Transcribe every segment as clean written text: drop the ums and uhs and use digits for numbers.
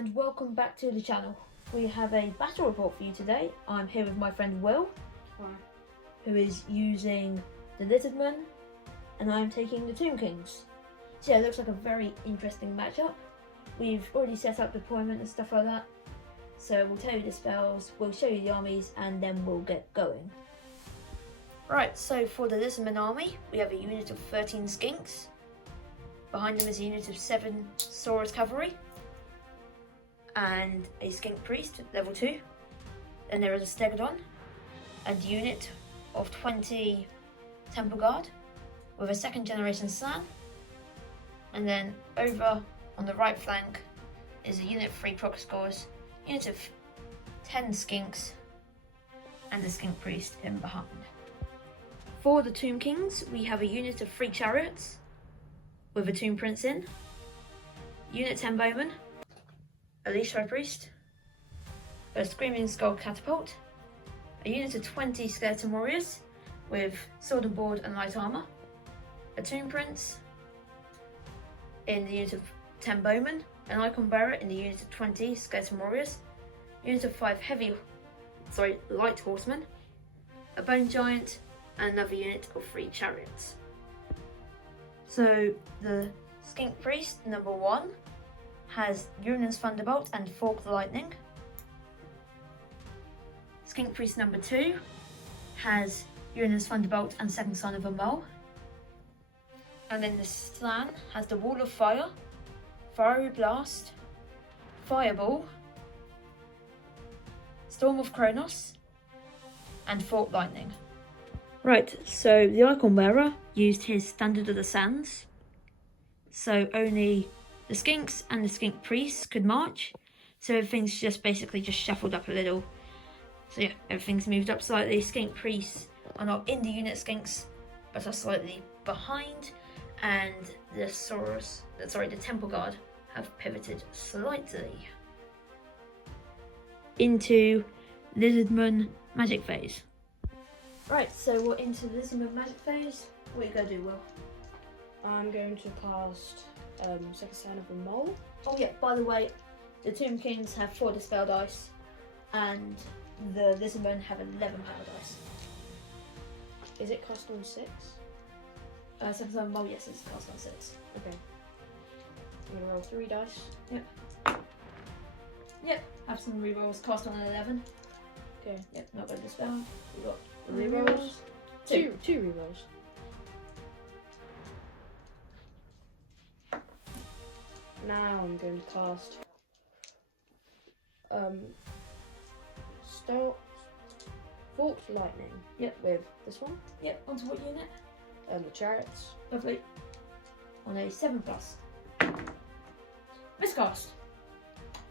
and welcome back to the channel. We have a battle report for you today. I'm here with my friend Will, who is using the Lizardmen, and I'm taking the Tomb Kings. So yeah, it looks like a very interesting matchup. We've already set up deployment and stuff like that. So we'll tell you the spells, we'll show you the armies, and then we'll get going. Right, so for the Lizardmen army, we have a unit of 13 skinks. Behind them is a unit of 7 Saurus cavalry and a skink priest, level 2. Then there is a stegodon, a unit of 20 temple guard with a 2nd generation slan. And then over on the right flank is a unit of 3 crocscores, unit of 10 skinks, and a skink priest in behind. For the Tomb Kings, we have a unit of 3 chariots with a Tomb Prince in, unit 10 bowmen, a Leash High Priest, a Screaming Skull Catapult, a unit of 20 Skeleton Warriors with Sword and Board and Light Armour, a Tomb Prince in the unit of 10 bowmen, an Icon Bearer in the unit of 20 Skeleton Warriors, unit of 5 light horsemen, a Bone Giant, and another unit of 3 chariots. So the Skink Priest number 1 has Uranus Thunderbolt and Forked Lightning. Skink Priest number 2 has Uranus Thunderbolt and Second Son of a Mole. And then the Slan has the Wall of Fire, Fiery Blast, Fireball, Storm of Kronos, and Forked Lightning. Right, so the Icon Bearer used his Standard of the Sands, so only the Skinks and the Skink Priests could march, so everything's just basically just shuffled up a little. So yeah, everything's moved up slightly. Skink Priests are not in the unit Skinks, but are slightly behind, and the the Temple Guard have pivoted slightly into Lizardman Magic Phase. Right, so we're into the Lizardman Magic Phase. What are you going to do, Will? I'm going to cast Second Son of a Mole. Oh yeah, by the way, the Tomb Kings have 4 Dispel dice, and the Lizardmen have 11 power dice. Is it cast on 6? Second Son of a Mole, yes, it's cast on 6. Okay. I'm going to roll 3 dice. Yep, have some rerolls, cast on an 11. Okay. Yep, not going to Dispel. We've got Rerolls? Two. Two rerolls. Now I'm going to cast Forked Lightning. Yep. With this one. Yep, onto what unit? The chariots. Lovely. On a 7+. Miscast.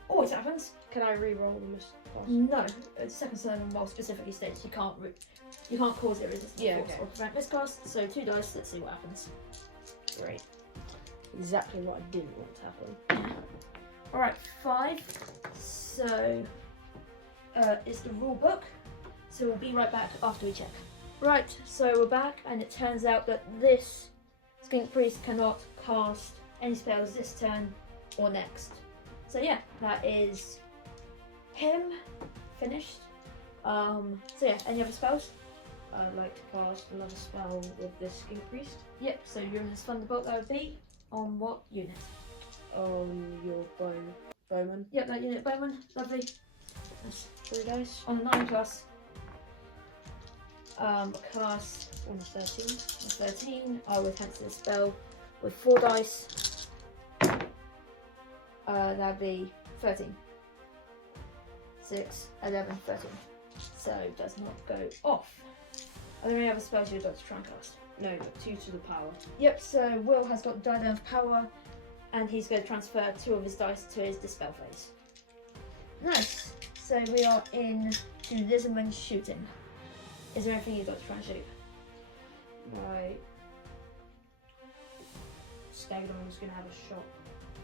Always happens. Can I re-roll the miscast? No, Second Son of a Mole specifically states you can't cause irresistible force or prevent miscast. So 2 dice. Let's see what happens. Great. Exactly what I didn't want to happen. All right, 5. So it's the rule book. So we'll be right back after we check. Right, so we're back, and it turns out that this Skink Priest cannot cast any spells this turn or next. So yeah, that is him finished. So yeah, any other spells? I'd like to cast another spell with this Skink Priest. Yep, so Uranus Thunderbolt, that would be on what unit? On your bowman. Yep, that unit bowman, lovely. That's 3 dice. On a 9+. Cast On a 13. on 13. I would cancel the spell with 4 dice. That'd be 13. 6, 11, 13. So it does not go off. Are there any other spells you'd like to try and cast? No, but 2 to the power. Yep, so Will has got Diadem of Power, and he's going to transfer 2 of his dice to his Dispel phase. Nice. So we are in to Lizardman shooting. Is there anything you'd like to try and shoot? My Stegodon is going to have a shot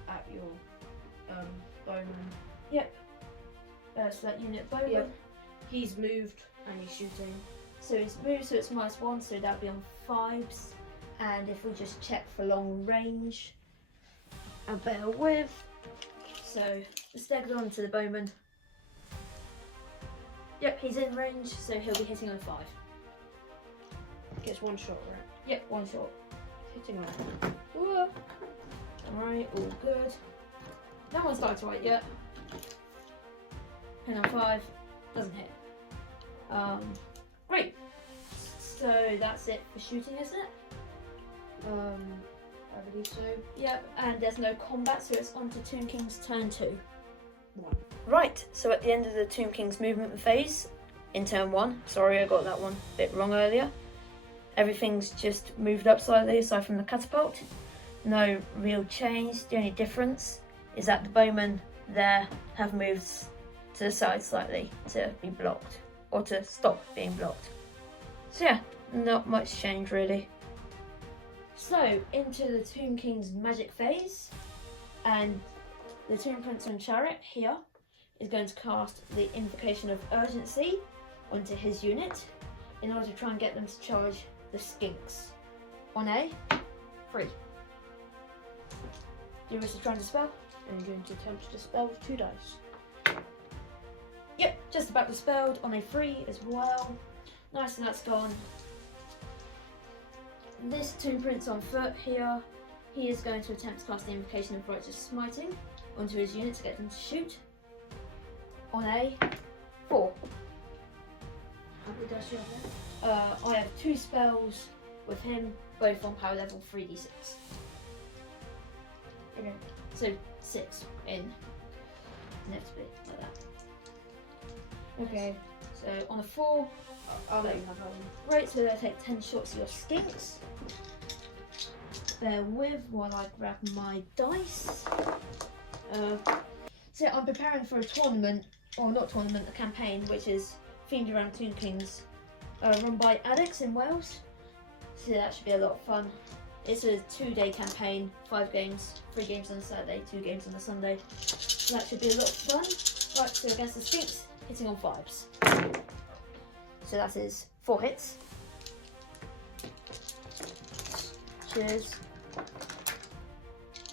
at your bowman. Yep. So that unit bowman. Yep. He's moved and he's shooting. So it's moved, so it's -1, so that'd be on 5s. And if we just check for long range, bear with. So the Stegodon to the bowman. Yep, he's in range, so he'll be hitting on 5. Gets one shot, right? Yep, 1 shot. Hitting on. Whoa. Alright, all good. No one's died right yet. Hit on 5, doesn't hit. Great. So that's it for shooting, isn't it? I believe so. Yep, and there's no combat, so it's on to Tomb King's turn 2. 1. Right, so at the end of the Tomb King's movement phase, in turn 1, sorry I got that one a bit wrong earlier, everything's just moved up slightly aside from the catapult. No real change, the only difference is that the bowmen there have moved to the side slightly to be blocked, or to stop being blocked. So yeah, not much change really. So, into the Tomb King's magic phase, and the Tomb Prince on Chariot here is going to cast the Invocation of Urgency onto his unit in order to try and get them to charge the Skinks. On a 3. Do you wish to try and dispel? And you're going to attempt to dispel with 2 dice. Yep, just about dispelled on a 3 as well. Nice, and that's gone. This Tomb Prince on foot here, he is going to attempt to cast the Invocation of Righteous Smiting onto his unit to get them to shoot. On a 4. How many dice do you have there? I have 2 spells with him, both on power level 3d6. Okay. So 6 in, inevitably, like that. Okay. So on a 4, I'll let you have that one. right, so they'll take 10 shots of your Skinks. Bear with while I grab my dice. So I'm preparing for a tournament, or not tournament, a campaign, which is themed around Tomb Kings, run by addicts in Wales. So that should be a lot of fun. It's a 2-day campaign, 5 games, 3 games on a Saturday, 2 games on a Sunday. So that should be a lot of fun. Right, so against the Skinks, hitting on 5s. So that is 4 hits. Cheers.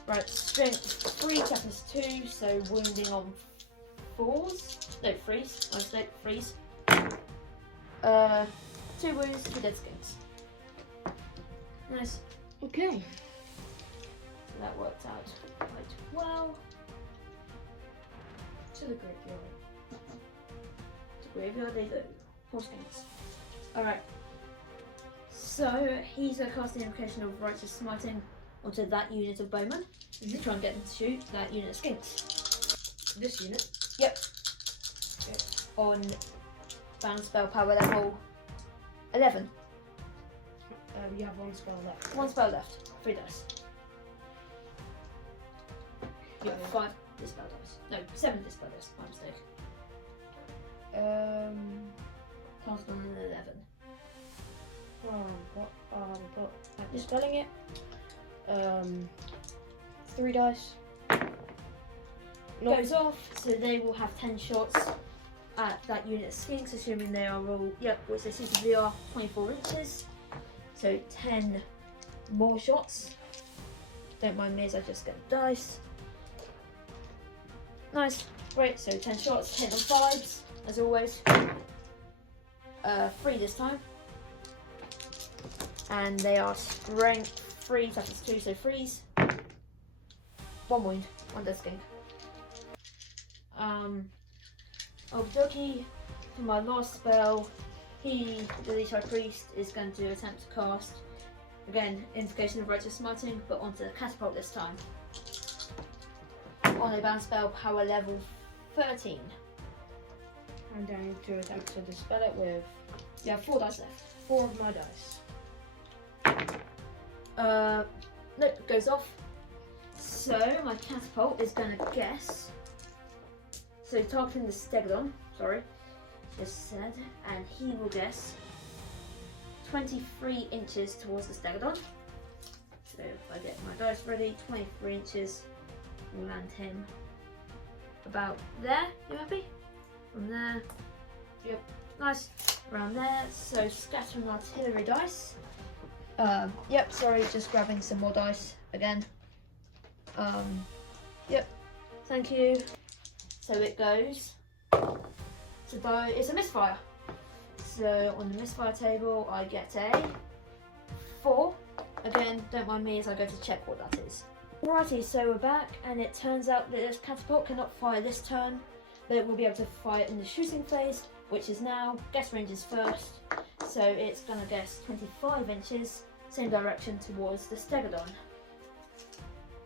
Right, strength 3, toughness 2, so wounding on 4s. No, 3s. My mistake, 3s. 2 wounds, 2 dead Skinks. Nice. Okay. So that worked out quite well. To the graveyard. To graveyard they go. 4 Skinks. Alright. So he's going to cast the Invocation of Righteous Smiting onto that unit of bowmen to try and get them to shoot that unit of Skinks. This unit? Yep. Okay. On bound spell power level 11. You have 1 spell left. 1 spell left. 3 dice. You have 5 dispel dice. No, 7 dispel dice. My mistake. Cast on an 11. What? Dispelling it. 3 dice. Goes off, so they will have 10 shots at that unit of Skinks, assuming they are all, which they suitably are 24 inches. So 10 more shots. Don't mind me as I just get the dice. Nice, great, so 10 shots, hit on 5s, as always. 3 this time. And they are strength 3, toughness 2, so 3s. 1 wound, 1 dead Skink. Okie for my last spell, the Leech High Priest, is going to attempt to cast, again, Invocation of Righteous Smiting, but onto the catapult this time. On a bound spell, power level 13. I'm going to attempt to dispel it with... You have 4 dice left. 4 of my dice. Nope, it goes off. So my catapult is going to guess. So targeting the Stegodon, sorry, just said, and he will guess 23 inches towards the Stegodon. So if I get my dice ready, 23 inches will land him about there. You happy? From there. Yep. Nice. Around there. So scattering artillery dice. Yep, sorry, just grabbing some more dice again. Yep, thank you. So it goes to die. It's a misfire. So on the misfire table, I get a 4. Again, don't mind me as I go to check what that is. Alrighty, so we're back, and it turns out that this catapult cannot fire this turn, but it will be able to fire in the shooting phase, which is now. Guess range is first, so it's gonna guess 25 inches, same direction towards the stegodon.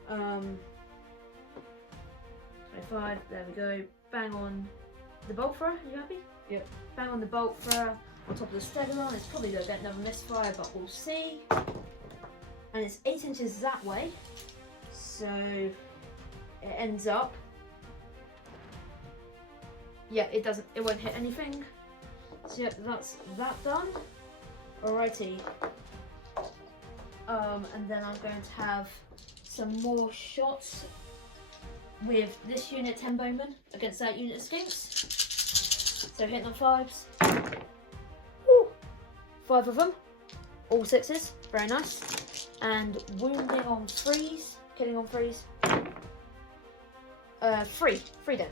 25, there we go. Bang on the bolt thrower, you happy? Yep. Bang on the bolt thrower on top of the stegodon. It's probably going to get another misfire, but we'll see. And it's 8 inches that way, so it ends up. Yeah, it won't hit anything. So yep, that's that done. Alrighty. And then I'm going to have some more shots with this unit 10 bowmen against that unit of skinks. So hitting on 5s. Woo. 5 of them. All 6s. Very nice. And wounding on 3s. Killing on 3s. 3 dead.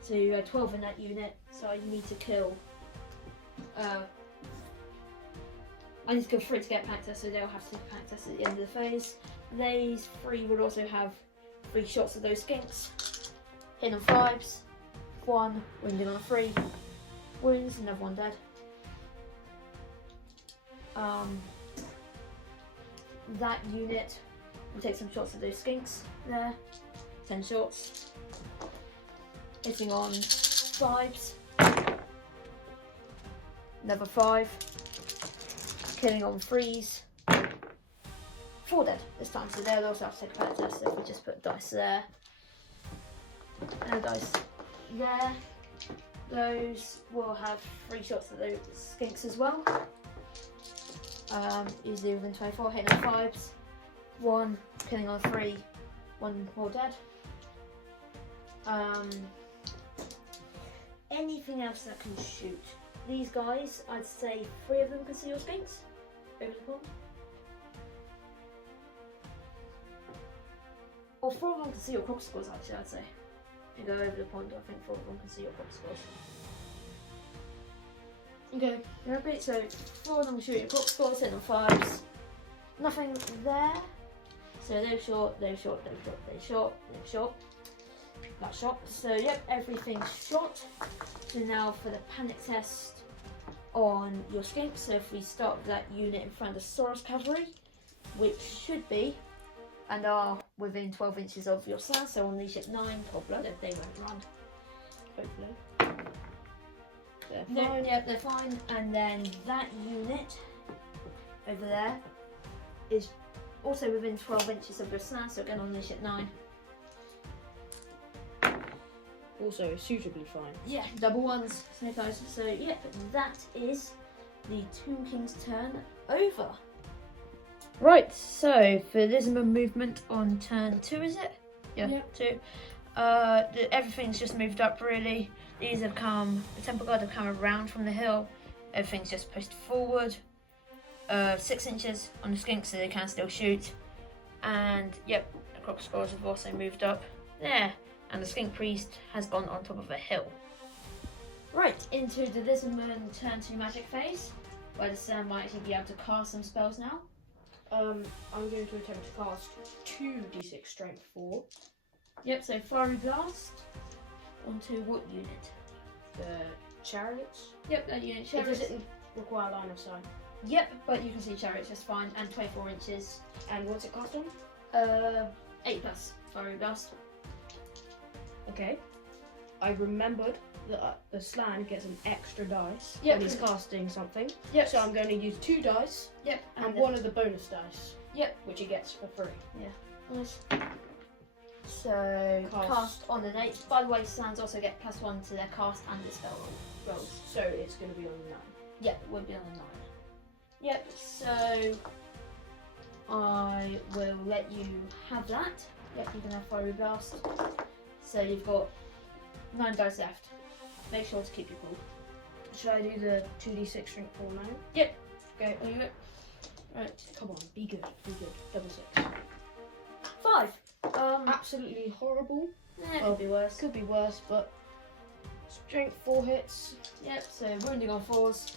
So you had 12 in that unit, so I need to kill. I need to kill 3 to get pack test, so they'll have to take pack test at the end of the phase. These 3 would also have 3 shots of those skinks. Hitting on 5s. 1 wounding on a 3. Wounds, another 1 dead. That unit will take some shots of those skinks there. 10 shots. Hitting on 5s. Another 5. Killing on 3s. 4 dead this time, so they'll also have to take a pack test. So if we just put dice there. And dice there. Those will have 3 shots of those skinks as well. Easily within 24, hitting on 5s. 1 killing on 3. 1 more dead. Anything else that can shoot? These guys, I'd say 3 of them can see your skinks over the pond. Or 4 of them can see your crocodiles, actually, I'd say. If you go over the pond, I think 4 of them can see your crocodiles. Okay, you repeat, so 4 of them can shoot your crocodiles, hitting on 5s. Nothing there. So they're short, they're short, they're short, they're short, they're short. That shot. So yep, everything's shot. So now for the panic test on your skink. So if we start with that unit in front of Saurus cavalry, which should be and are within 12 inches of your slam, so unleash at 9, problem. They won't run. Hopefully. They're fine. Yep, they're fine. And then that unit over there is also within 12 inches of your slam, so again unleash at 9. Also suitably fine. Yeah, double 1s, snake eyes. So yep, that is the Tomb King's turn over. Right, so for Lizardmen movement on turn 2, is it? Yeah, yep. 2. Everything's just moved up really. These have come, the Temple Guard have come around from the hill. Everything's just pushed forward. 6 inches on the skink so they can still shoot. And yep, the croc squads have also moved up there. And the skink priest has gone on top of a hill. Right, into the Lizardmen turn 2 magic phase, where the Sam might actually be able to cast some spells now. I'm going to attempt to cast 2d6 strength 4. Yep, so Fiery Blast onto what unit? The chariots. Yep, that unit. It doesn't require line of sight. Yep, but you can see chariots just fine, and 24 inches. And what's it cost on? 8 plus Fiery Blast. Okay. I remembered that the Slan gets an extra dice Yep. when he's casting something. Yep. So I'm going to use 2 dice. Yep. And one of the bonus dice. Yep. Which he gets for free. Yeah. Nice. So cast on an 8. By the way, Slans also get +1 to their cast and their spell rolls. So it's going to be on 9. Yep, it would be on a 9. Yep. So I will let you have that. Yep, you can have Fiery Blast. So you've got 9 dice left. Make sure to keep your cool. Should I do the 2d6 strength 4 now? Yep. Go. Are you right? Come on, be good, be good. Double 6. 5. absolutely horrible. It could be worse. Could be worse, but strength 4 hits. Yep, so wounding on 4s.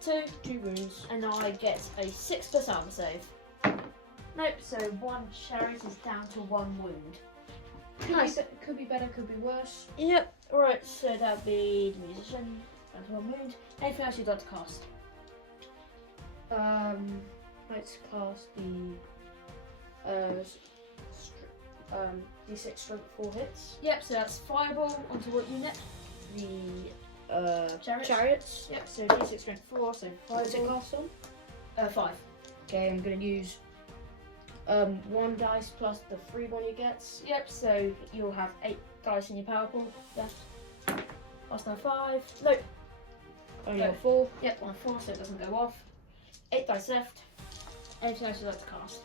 2 wounds. and now I get a 6+ armor save. Nope, so 1 chariot is down to 1 wound. Nice. Could be better, could be worse. Yep, right, so that would be the musician, down to 1 wound. Anything else you'd like to cast? Let's cast the D6 strength 4 hits. Yep, so that's fireball onto what unit? The Chariots? chariots. Yep, so D6 strength 4, so What's it fireball. cast on? 5. Okay, I'm gonna use 1 dice plus the free one you get. Yep, so you'll have 8 dice in your power pool left. Last now 5. Nope. Only No. a 4. Yep, 1 4, so it doesn't go off. 8 dice left. Anything else you'd like to cast?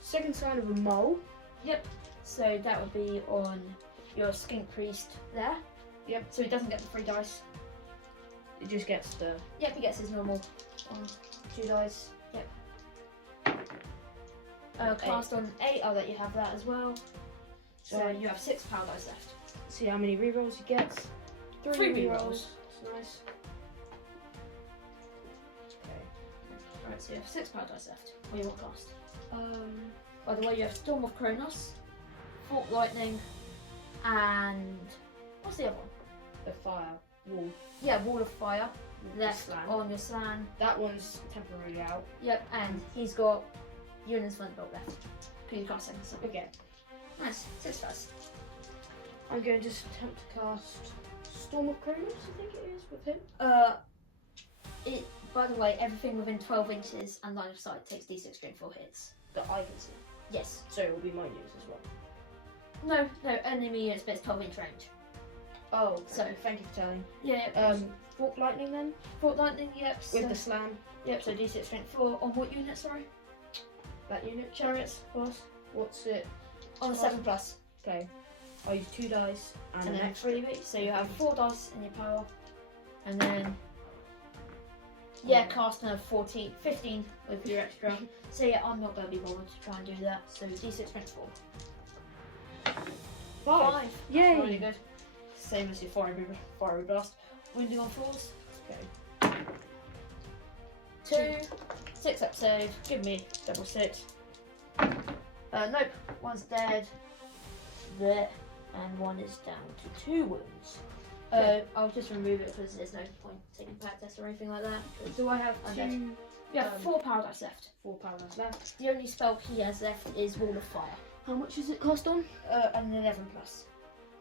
Second sign of a mole. Yep. So that would be on your skink priest there. Yep. So he doesn't get the 3 dice. It just gets the. Yep, he gets his normal 2 dice. Yep. Cast on 8, I'll let you have that as well. So Right. you have 6 power dice left. See how many rerolls he gets. 3 rerolls. That's nice. Okay. Alright, so you have 6 power dice left. What do you want cast? By the way, you have Storm of Kronos, Fork Lightning, and what's the other one? The fire wall. Yeah, Wall of Fire. Left Slan. on your Slan. That one's temporarily out. Yep, and he's got Union's Thunderbolt left. Can you cast second son? Okay. Nice, 6 dice. I'm going to just attempt to cast Storm of Kronos, I think it is, with him. By the way, everything within 12 inches and line of sight takes D6 strength 4 hits. That I can see. Yes. So it will be my units as well. No, enemy units, but it's 12-inch range. Oh, okay. So- Thank you for telling. Yeah. Fork Lightning then? Fork Lightning, yep. With So, the slam. yep, so D6 strength 4 on what unit, sorry? That unit. Chariots, of course. What's it? On the 7+. Okay. I'll use 2 dice and And an then extra. freebie, so you have 4 dice in your power. And then, yeah, cast another 15 with your extra. So yeah, I'm not going to be bothered to try and do that. So D6 strength 4. 5. Yay! That's really good. Same as your fiery blast. Wounding on 4s. Okay. 2. 6 up save. Give me double 6. Nope. 1's dead. There. And 1 is down to 2 wounds. I'll just remove it because there's no point taking pack test or anything like that. Do I have Okay. 2? You have 4 power dice left. 4 power dice left. The only spell he has left is Wall of Fire. How much is it cost on? An 11+.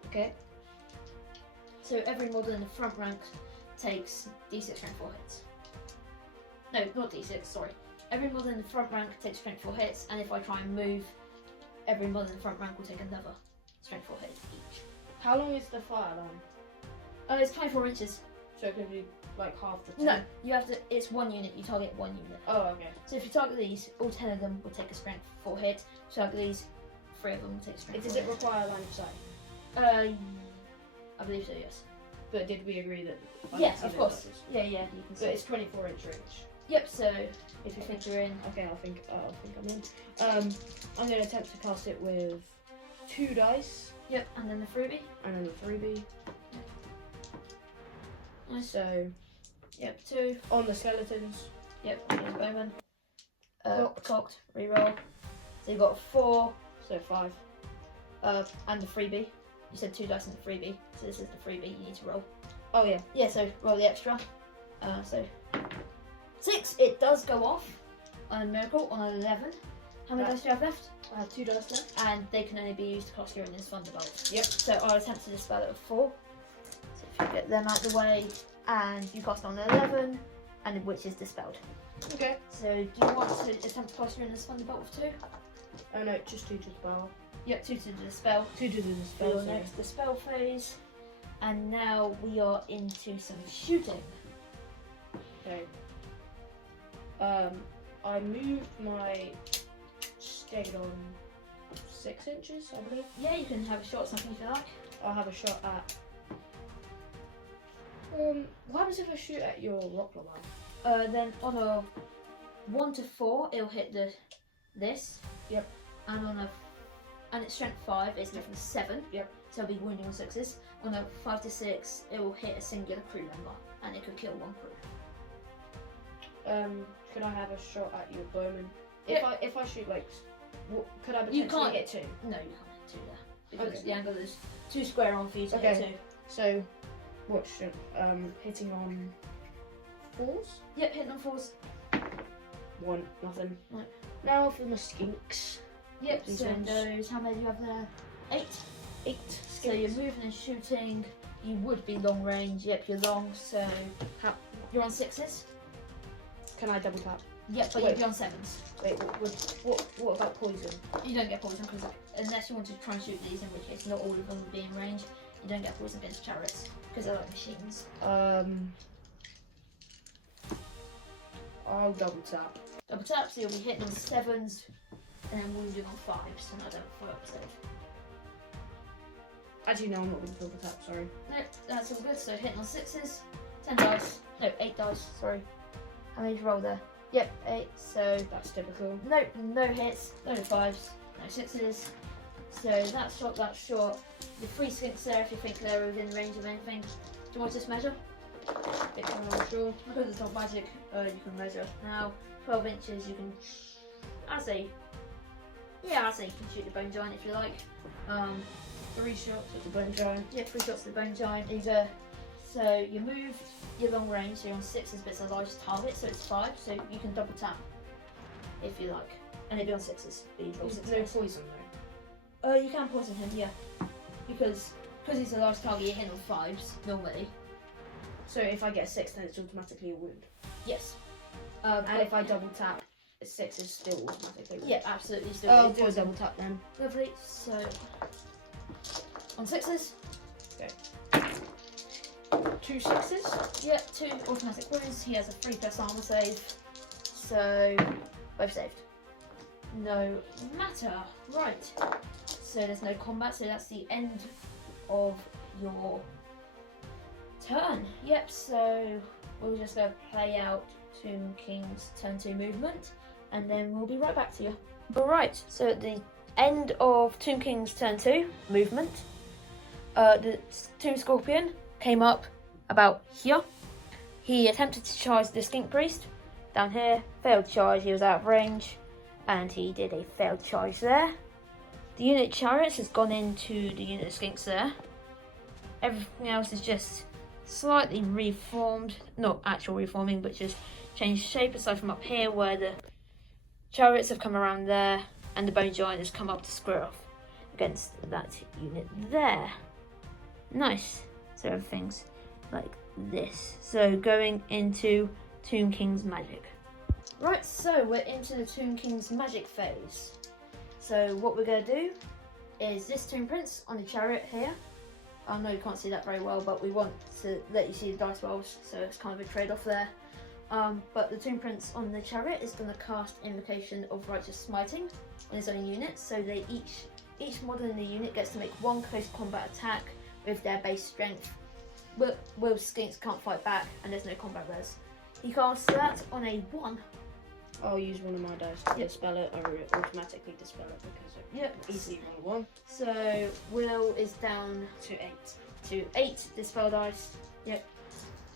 Okay. So every model in the front rank takes D6 strength 4 hits. No, not D6, sorry. Every model in the front rank takes strength 4 hits, and if I try and move, every model in the front rank will take another strength 4 hit each. How long is the fire line? It's 24 inches. So it can be like half the 10? No, you have to, it's 1 unit, you target 1 unit. Oh, okay. So if you target these, all 10 of them will take a strength 4 hit. If you target these, 3 of them will take a strength 4 Does it hit. require line of sight? I believe so, yes. But did we agree that? I Yeah, can see of the course. buttons? Yeah, you can see. But it's 24-inch range. Yep, so if you think you're in, Okay, I think I'm in. I'm going to attempt to cast it with 2 dice yep, and then the freebie. and then the freebie. Nice. So Yep, 2. on the skeletons. Yep, here's Bowman. Cocked. Cocked, reroll. So you got 4, So 5. and the freebie. You said 2 dice in the freebie, so this is the freebie you need to roll. Oh yeah. Yeah, so roll the extra. So 6, it does go off on a miracle on an 11. How many Right. dice do you have left? I have 2 dice left. And they can only be used to cast your Union's Thunderbolt. Yep. So I'll attempt to dispel it with 4. So if you get them out of the way, and you cast on an 11, and which is dispelled. Okay. So do you want to attempt to cast your Union's Thunderbolt with 2? Oh no, just 2 to the power. Yep, 2 to dispel. 2 to the For your spell. Sorry. next dispel phase. And now we are into some shooting. Okay. I moved my Stegadon 6 inches, I believe. Yeah, you can have a shot at something if you like. I'll have a shot at. What happens if I shoot at your rock llama? Then on a 1 to 4, it'll hit this. Yep. And its strength 5 is level 7. Yep. So it'll be wounding on 6s. On a 5 to 6, it will hit a singular crew member, and it could kill 1 crew. Could I have a shot at your bowman? Yeah. If I shoot like, could I potentially hit 2? No, you can't hit 2 there because Okay. the angle is too square on for you to hit 2. So, what should hitting on 4s? Yep, hitting on 4s. 1, nothing. No. Now for my skinks. Yep. These So ones. those, how many do you have there? 8. 8. So you're moving and shooting. You would be long range. Yep, you're long. So you're on 6s. Can I double tap? Yep, but Wait. you'd be on 7s. Wait, what about poison? You don't get poison because unless you want to try and shoot these, in which case not all of them would be in range. You don't get poison against chariots because they're like machines. I'll double tap. Double tap, so you'll be hitting on 7s and then wounding on 5s, and I don't follow up save. Actually, no, I'm not going to double tap, sorry. Nope, that's all good. So hitting on 6s, 10 dice. No, 8 dice, sorry. How many did you roll there? Yep, 8, so That's typical. nope, no hits, no 5s, no 6s. So that's shot, that's shot. The 3 skinks there if you think they're within range of anything. Do you want this measure? Sure. Because it's not magic, you can measure. Now, 12 inches, you can, I'd say you can shoot the bone giant if you like. 3 shots at the bone giant. Yeah, 3 shots to the bone giant either. So you move your long range, so you're on 6s, but it's a large target, so it's 5, so you can double tap if you like. And it'd be on 6s, but you'd roll 6 No dice. poison though. You can poison him, yeah. Because he's a large target, you're hitting on 5s normally. So if I get a 6, then it's automatically a wound. Yes. And if I double tap, a 6 is still automatically a wound. Yeah, absolutely. Still I'll really do a poison. double tap then. Lovely. So on 6s. 2 6s. Yep, 2 automatic wounds. He has a 3+ armor save. So both saved. No matter. Right. So there's no combat, so that's the end of your turn. Yep, so we'll just go play out Tomb King's turn 2 movement, and then we'll be right back to you. Alright, so at the end of Tomb King's turn 2 movement, the Tomb Scorpion came up about here. He attempted to charge the Skink Priest down here, failed charge, he was out of range, and he did a failed charge there. The unit chariots has gone into the unit of Skinks there. Everything else is just slightly reformed, not actual reforming, but just changed shape aside from up here where the chariots have come around there and the bone giant has come up to square off against that unit there. Nice. So everything's like this. So going into Tomb King's magic. Right, so we're into the Tomb King's magic phase. So what we're going to do is this Tomb Prince on the chariot here. I know you can't see that very well, but we want to let you see the dice rolls, so it's kind of a trade-off there. But the Tomb Prince on the chariot is going to cast Invocation of Righteous Smiting on his own unit, so they each model in the unit gets to make 1 close combat attack with their base strength. Will Skinks can't fight back, and there's no combat res. He casts that on a 1. I'll use one of my dice to dispel it, or automatically dispel it because I easily roll 1. So Will is down To 8. to 8 dispel dice. Yep.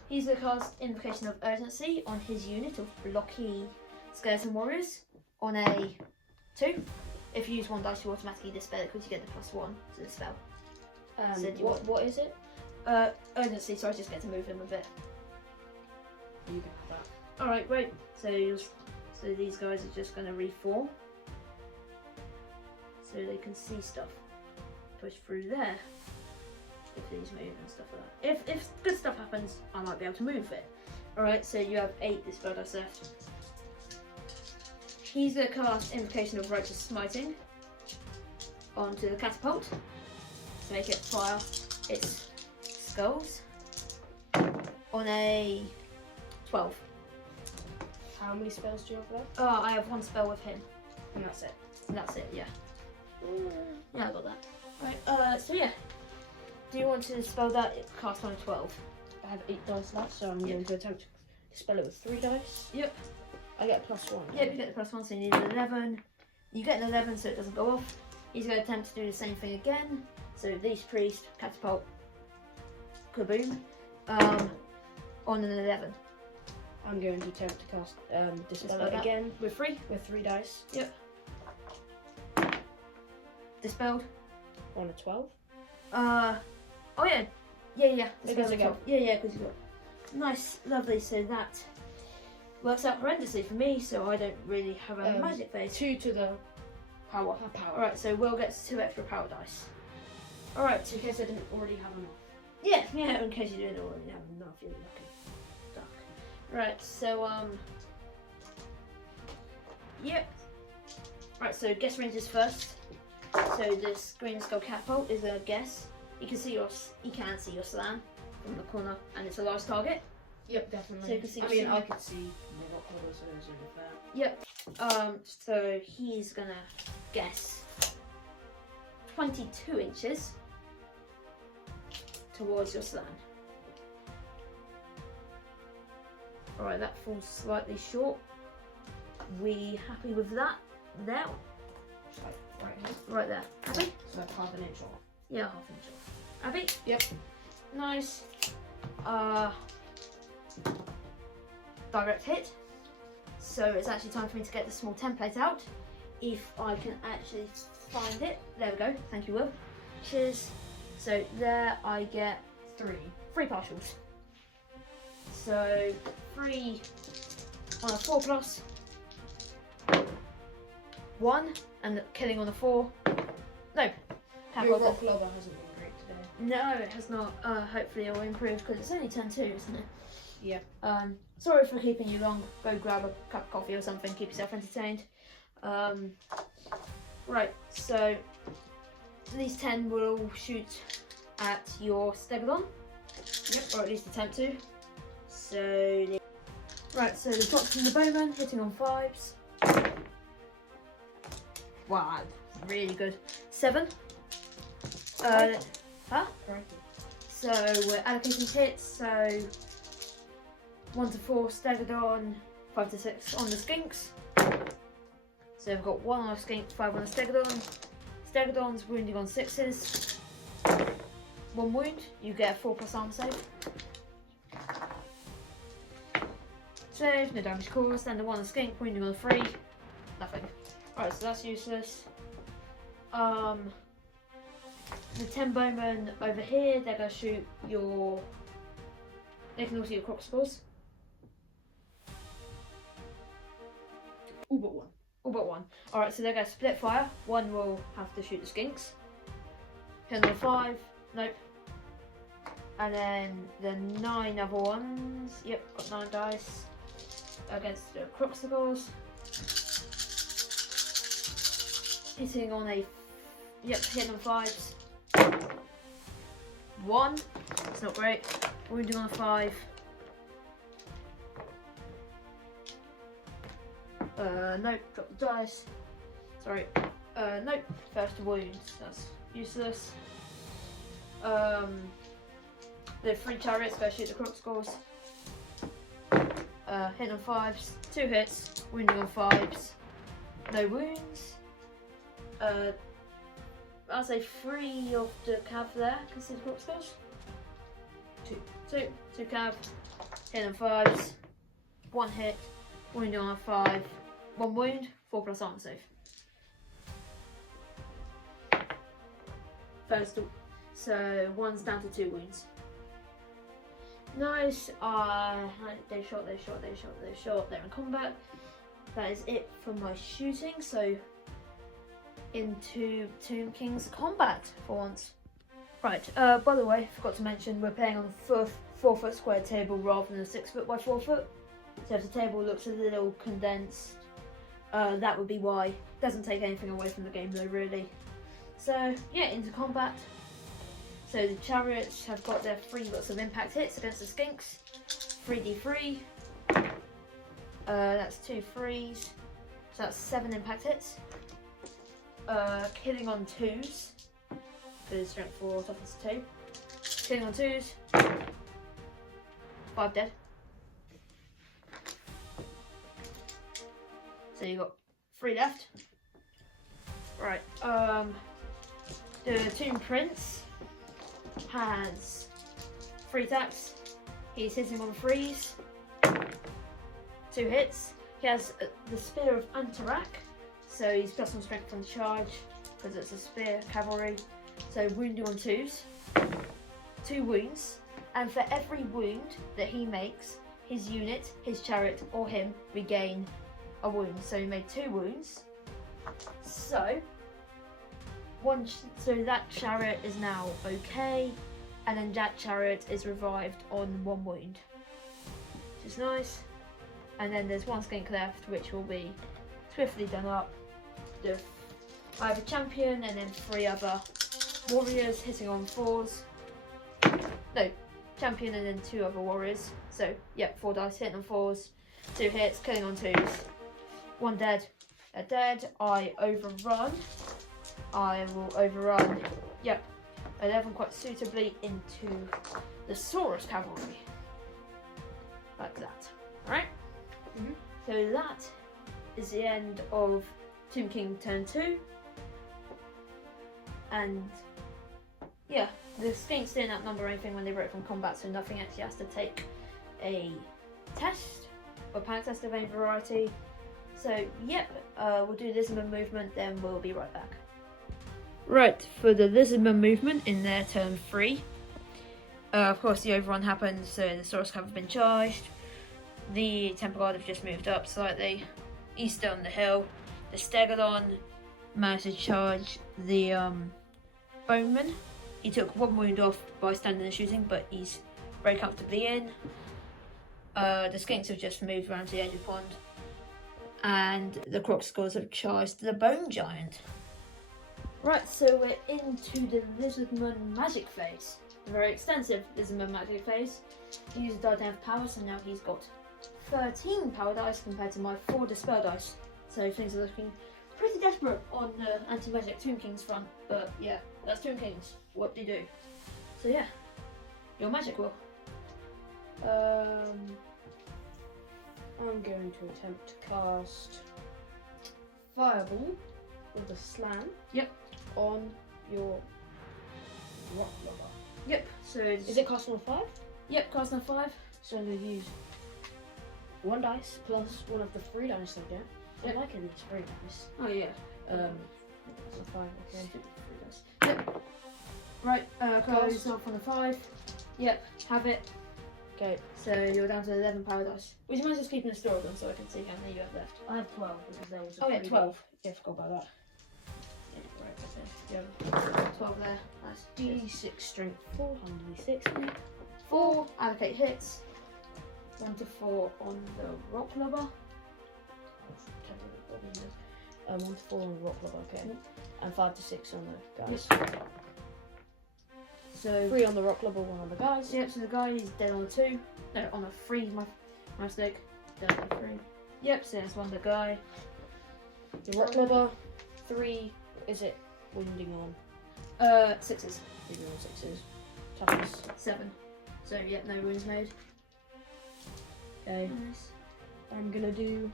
He's going to cast Invocation of Urgency on his unit of blocky skeleton warriors on a 2. If you use 1 dice, you automatically dispel it because you get the +1 to dispel. So do you what is it? Urgency, so I just get to move him a bit. You can have that. Alright, great. So these guys are just going to reform. So they can see stuff. Push through there. If these move and stuff like that. If good stuff happens, I might be able to move it. Alright, so you have 8 dispel dice left. He's going to cast Invocation of Righteous Smiting onto the catapult to make it fire its skulls on a 12. How many spells do you have left? Oh, I have 1 spell with him. And that's it. And that's it, yeah. Yeah, I got that. Right, so yeah. Do you want to spell that? It's cast on a 12. I have 8 dice left, so I'm going to attempt to spell it with 3 dice. Yep. I get +1. Yeah, you get the +1, so you need an 11. You get an 11 so it doesn't go off. He's going to attempt to do the same thing again. So these priest, catapult, kaboom, on an 11. I'm going to attempt to cast Dispel it again. With 3? With 3 dice. Yep. Dispelled. On a 12. Oh yeah. Yeah. Because again. Yeah, because you got. Nice, lovely. So that works out horrendously for me, so I don't really have a magic phase. 2 to the power. Alright, so Will gets 2 extra power dice. Alright. In case I didn't already have enough. Yeah, in case you didn't already have enough, you're lucky. Duck. Right, so, yep. Right, so guess ranges first. So this green skull catapult is a guess. You can see your slam from the corner, and it's a large target. Yep, definitely. So you can see. I could see more colours as with that. Yep. So he's gonna guess 22 inches towards your slam. Alright, that falls slightly short. We happy with that? There. Right here. Right there. Happy? So that's ½ an inch off. Yeah, ½ inch off. Happy? Yep. Nice. Direct hit. So it's actually time for me to get the small template out. If I can actually find it. There we go. Thank you, Will. Cheers. So there I get 3 partials. So 3 on a 4+, 1, and killing on a 4. No. Your rock lava hasn't been great today. No, it has not. Hopefully it will improve because it's only turn 2, isn't it? Yeah. Sorry for keeping you long. Go grab a cup of coffee or something. Keep yourself entertained. Right. So these 10 will shoot at your Stegodon. Yep. Or at least attempt to. So right. So the Fox and the Bowman hitting on 5s. Wow, really good. 7. Huh? Correct. So we're allocating hits, so 1 to 4 Stegodon, 5 to 6 on the Skinks. So we've got 1 on a Skink, 5 on a Stegodon. Stegodon's wounding on 6s. 1 wound, you get a 4+ armor save. Save, no damage caused, and the 1 on the Skink, wounding on 3. Nothing. Alright, so that's useless. The 10 bowmen over here, they're going to shoot your... They can also your crossbows. All but 1. All but 1. Alright, so they're going to split fire. 1 will have to shoot the Skinks. Hit on 5. Nope. And then the 9 other ones. Yep, got 9 dice. Against the croxicles. Hitting on a... Yep, hitting on 5s. 1. That's not great. Wounding on a 5. Nope, drop the dice. Sorry. Nope, first wound. That's useless. The 3 chariots go shoot the croc scores. Hit on 5s. 2 hits. Wounding on 5s. No wounds. I'll say 3 of the cav there, consider croc scores. 2 cav, hit on 5s, 1 hit, wounding on a 5, 1 wound, 4+ armor save. First, so 1's down to 2 wounds. Nice. They shot. They're in combat. That is it for my shooting. So into Tomb Kings combat for once. Right, by the way, forgot to mention we're playing on a 4-foot square table rather than a 6-foot by 4-foot. So if the table looks a little condensed, that would be why. Doesn't take anything away from the game though, really. So yeah, into combat. So the chariots have got their 3 lots of impact hits against the Skinks. 3d3. That's 2 3s. So that's 7 impact hits. Killing on 2s. Because strength 4, toughness 2. Killing on 2s. 5 dead. So you got 3 left. Right. The Tomb Prince has 3 attacks. He's hitting on 3s. 2 hits. He has the Spear of Antarak, so he's +1 strength on charge because it's a spear cavalry. So wounding on 2s. 2 wounds, and for every wound that he makes, his unit, his chariot, or him regain a wound. So he made 2 wounds. So that chariot is now okay, and then that chariot is revived on 1 wound, which is nice. And then there's 1 skink left, which will be swiftly done up. I have a champion and then 3 other warriors hitting on 4s. No, champion and then 2 other warriors. So, yep, 4 dice hitting on 4s, 2 hits, killing on 2s. 1 dead. They're dead. I overrun. I will overrun, yep, 11 quite suitably into the Saurus cavalry. Like that. Alright? So that is the end of Tomb King turn 2. And yeah, the skinks didn't outnumber anything when they broke from combat, so nothing actually has to take a test or panic test of any variety. So yep, we'll do Lizardman movement, then we'll be right back. Right, for the Lizardman movement in their turn 3. Of course the overrun happened, so the Saurus have been charged. The Temple Guard have just moved up slightly, east on the hill. The Stegodon managed to charge the Bowman. He took 1 wound off by standing and shooting, but he's very comfortably in. The Skinks have just moved around to the edge of the pond. And the Crocscores have charged the Bone Giant. Right, so we're into the Lizardman magic phase. A very extensive Lizardman magic phase. He used a die of power, so now he's got 13 power dice compared to my 4 dispel dice. So things are looking pretty desperate on the anti-magic Tomb Kings front. But yeah, that's Tomb Kings. What do you do? So yeah, your magic will. I'm going to attempt to cast Fireball with a slam. Yep. On your rock lava. Yep. So is it cast on a 5? Yep, cast on a 5. So I'm going to use 1 dice plus 1 of the 3 dice I get. Yep. I like it, it's 3 dice. Oh yeah. So 5, okay. 3 dice. Yep. Right, cast yourself on a 5. Yep, have it. Okay. So you're down to 11 power dice. Would you mind just keeping a store of them so I can see how many you have left? I have 12 because there was a Oh yeah, 3 12. Yeah, forgot about that. Yeah, right, so yeah, 12 there. Nice. D6 strength 4, 1d6. 4, allocate hits. 1 to 4 on the rock lubber. 1 to 4 on the rock lava, okay. And 5 to 6 on the guys. Yep. So 3 on the rock lava, 1 on the guys. Yep, so the guy is dead on a 2. No, on a 3, my mistake. Dead on a 3. Yep, so that's 1 the guy. The rock lava, 3, is it wounding on? 6s. Wounding on 6s. Toughness. 7. So yeah, no wounds made. Okay. Nice. I'm gonna do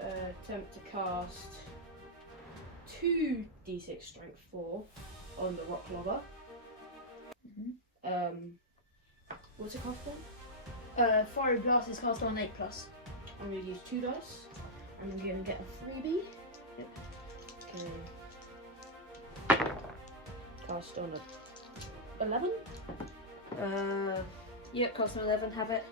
attempt to cast 2 d6 strength 4 on the rock lava. What's it cast on? Fiery Blast is cast on 8+. I'm gonna use 2 dice. I'm gonna get a freebie. Yep. Okay. Cast on a 11. Yep, cast on 11. Have it.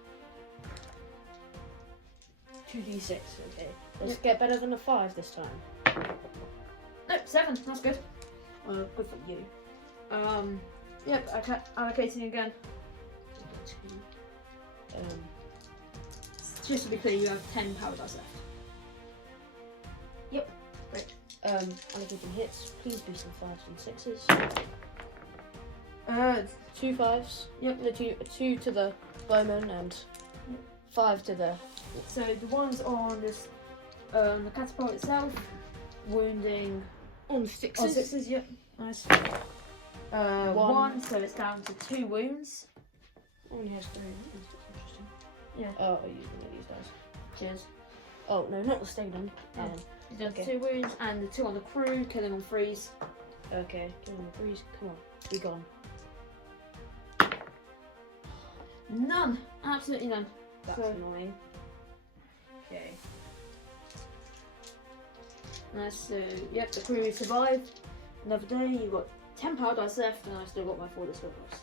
2d6. Okay. Let's get better than a 5 this time. No, 7. That's good. Good for you. Yep. Allocating again. Just to be clear, you have 10 power dice left. Yep. Great. Allocating hits. Please be some 5s and 6s. 2 5s. Yep. The 2 to the bowman and 5 to the. So the ones on this, the catapult itself, wounding On 6s. on 6s. Yep. Nice. One, so it's down to 2 wounds. Only has 3 wounds. Interesting. Yeah. Oh, I used one of these dice. Cheers. Oh no, not the stadium. He's done Okay. 2 wounds, and the 2 on the crew, killing on freeze. Okay, killing the breeze. Come on, be gone. None. Absolutely none. That's So- annoying. Okay. Nice. So, yep, the crew survived. Another day, you've got 10 power dice left, and I still got my 4 discoveries.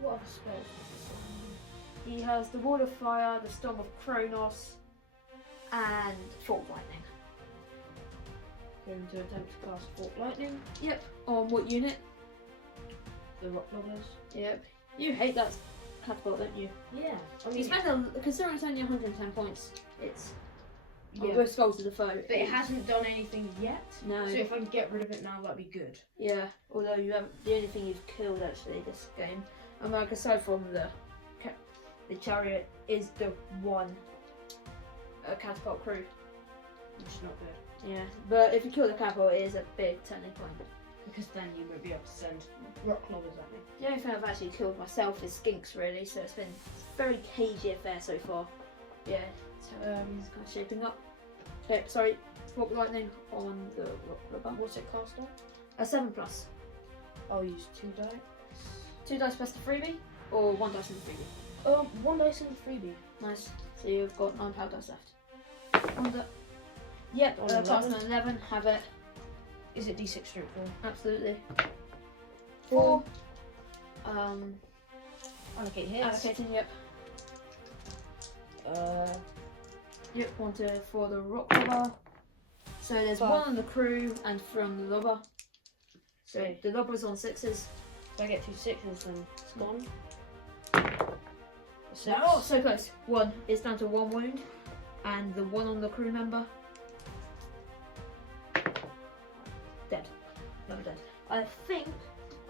What other spells does this one? He has the Wall of Fire, the Storm of Kronos, and Fork Lightning. Going to attempt to cast Fork Lightning. Yep. On what unit? The Rock Lovers. Yep. You hate that catapult, don't you? Yeah. I You mean, spend considering it's only 110 points, it's yeah. both skulls to the foe. But it hasn't done anything yet. No. So if I can get rid of it now, that'd be good. Yeah. Although you have the only thing you've killed actually this game, and like aside from the chariot, is the one catapult crew. Which is not good. Yeah. But if you kill the catapult, it is a big turning point. Because then you won't be able to send Rock Lovers at me. The only thing I've actually killed myself is skinks, really, so it's been a very cagey affair so far. Yeah, so it's kind of shaping up. Okay, sorry, Fork Lightning on the rubber. What's it cast on? A 7+. I'll use 2 dice. 2 dice plus the freebie, or 1 dice in the freebie. 1 dice in the freebie. Nice. So you've got 9 power dice left. On the... Yep, On cast 11. on 11, have it. Is it D6 straight 4? Absolutely. 4. Allocate hits. Allocating, yep. Yep, 1 for the rock lobber. So there's 1 on the crew and 3 on the lobber. So Okay. the lobber's on 6s. If I get 2 6s, then it's gone. A 6. Oh, so close. 1 is down to 1 wound, and the 1 on the crew member dead. Never dead. I think.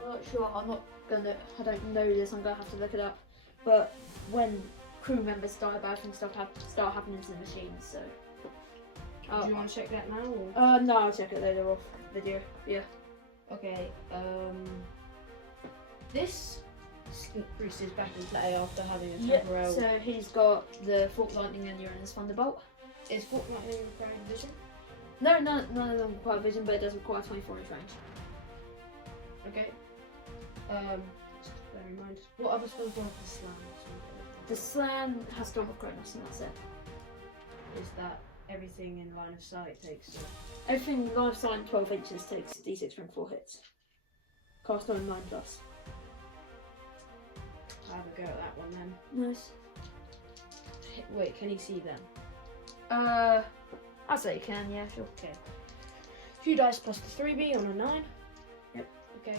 I'm not sure. I don't know this. I'm gonna have to look it up. But when crew members die, bad things start happening to the machines. So. Do you want to check that now? Or? No, I'll check it later off video. Yeah. Okay. This skink priest is back in play after having a temporary. So he's got the Fork Lightning and Uranus Thunderbolt. Is Fork Lightning requiring vision? No, none of them require vision, but it does require 24 inch range. Okay. Just bear in mind. What other spells do I have to slam? The Slan has Storm of Kronos, and that's it. Is that everything in line of sight takes? Everything live sight 12 inches takes d6 from 4 hits. Cast on 9+. I'll have a go at that one then. Nice. Wait, can he see them? I'd say you can, yeah, sure. Okay. 2 dice plus the 3B on a 9. Yep. Okay.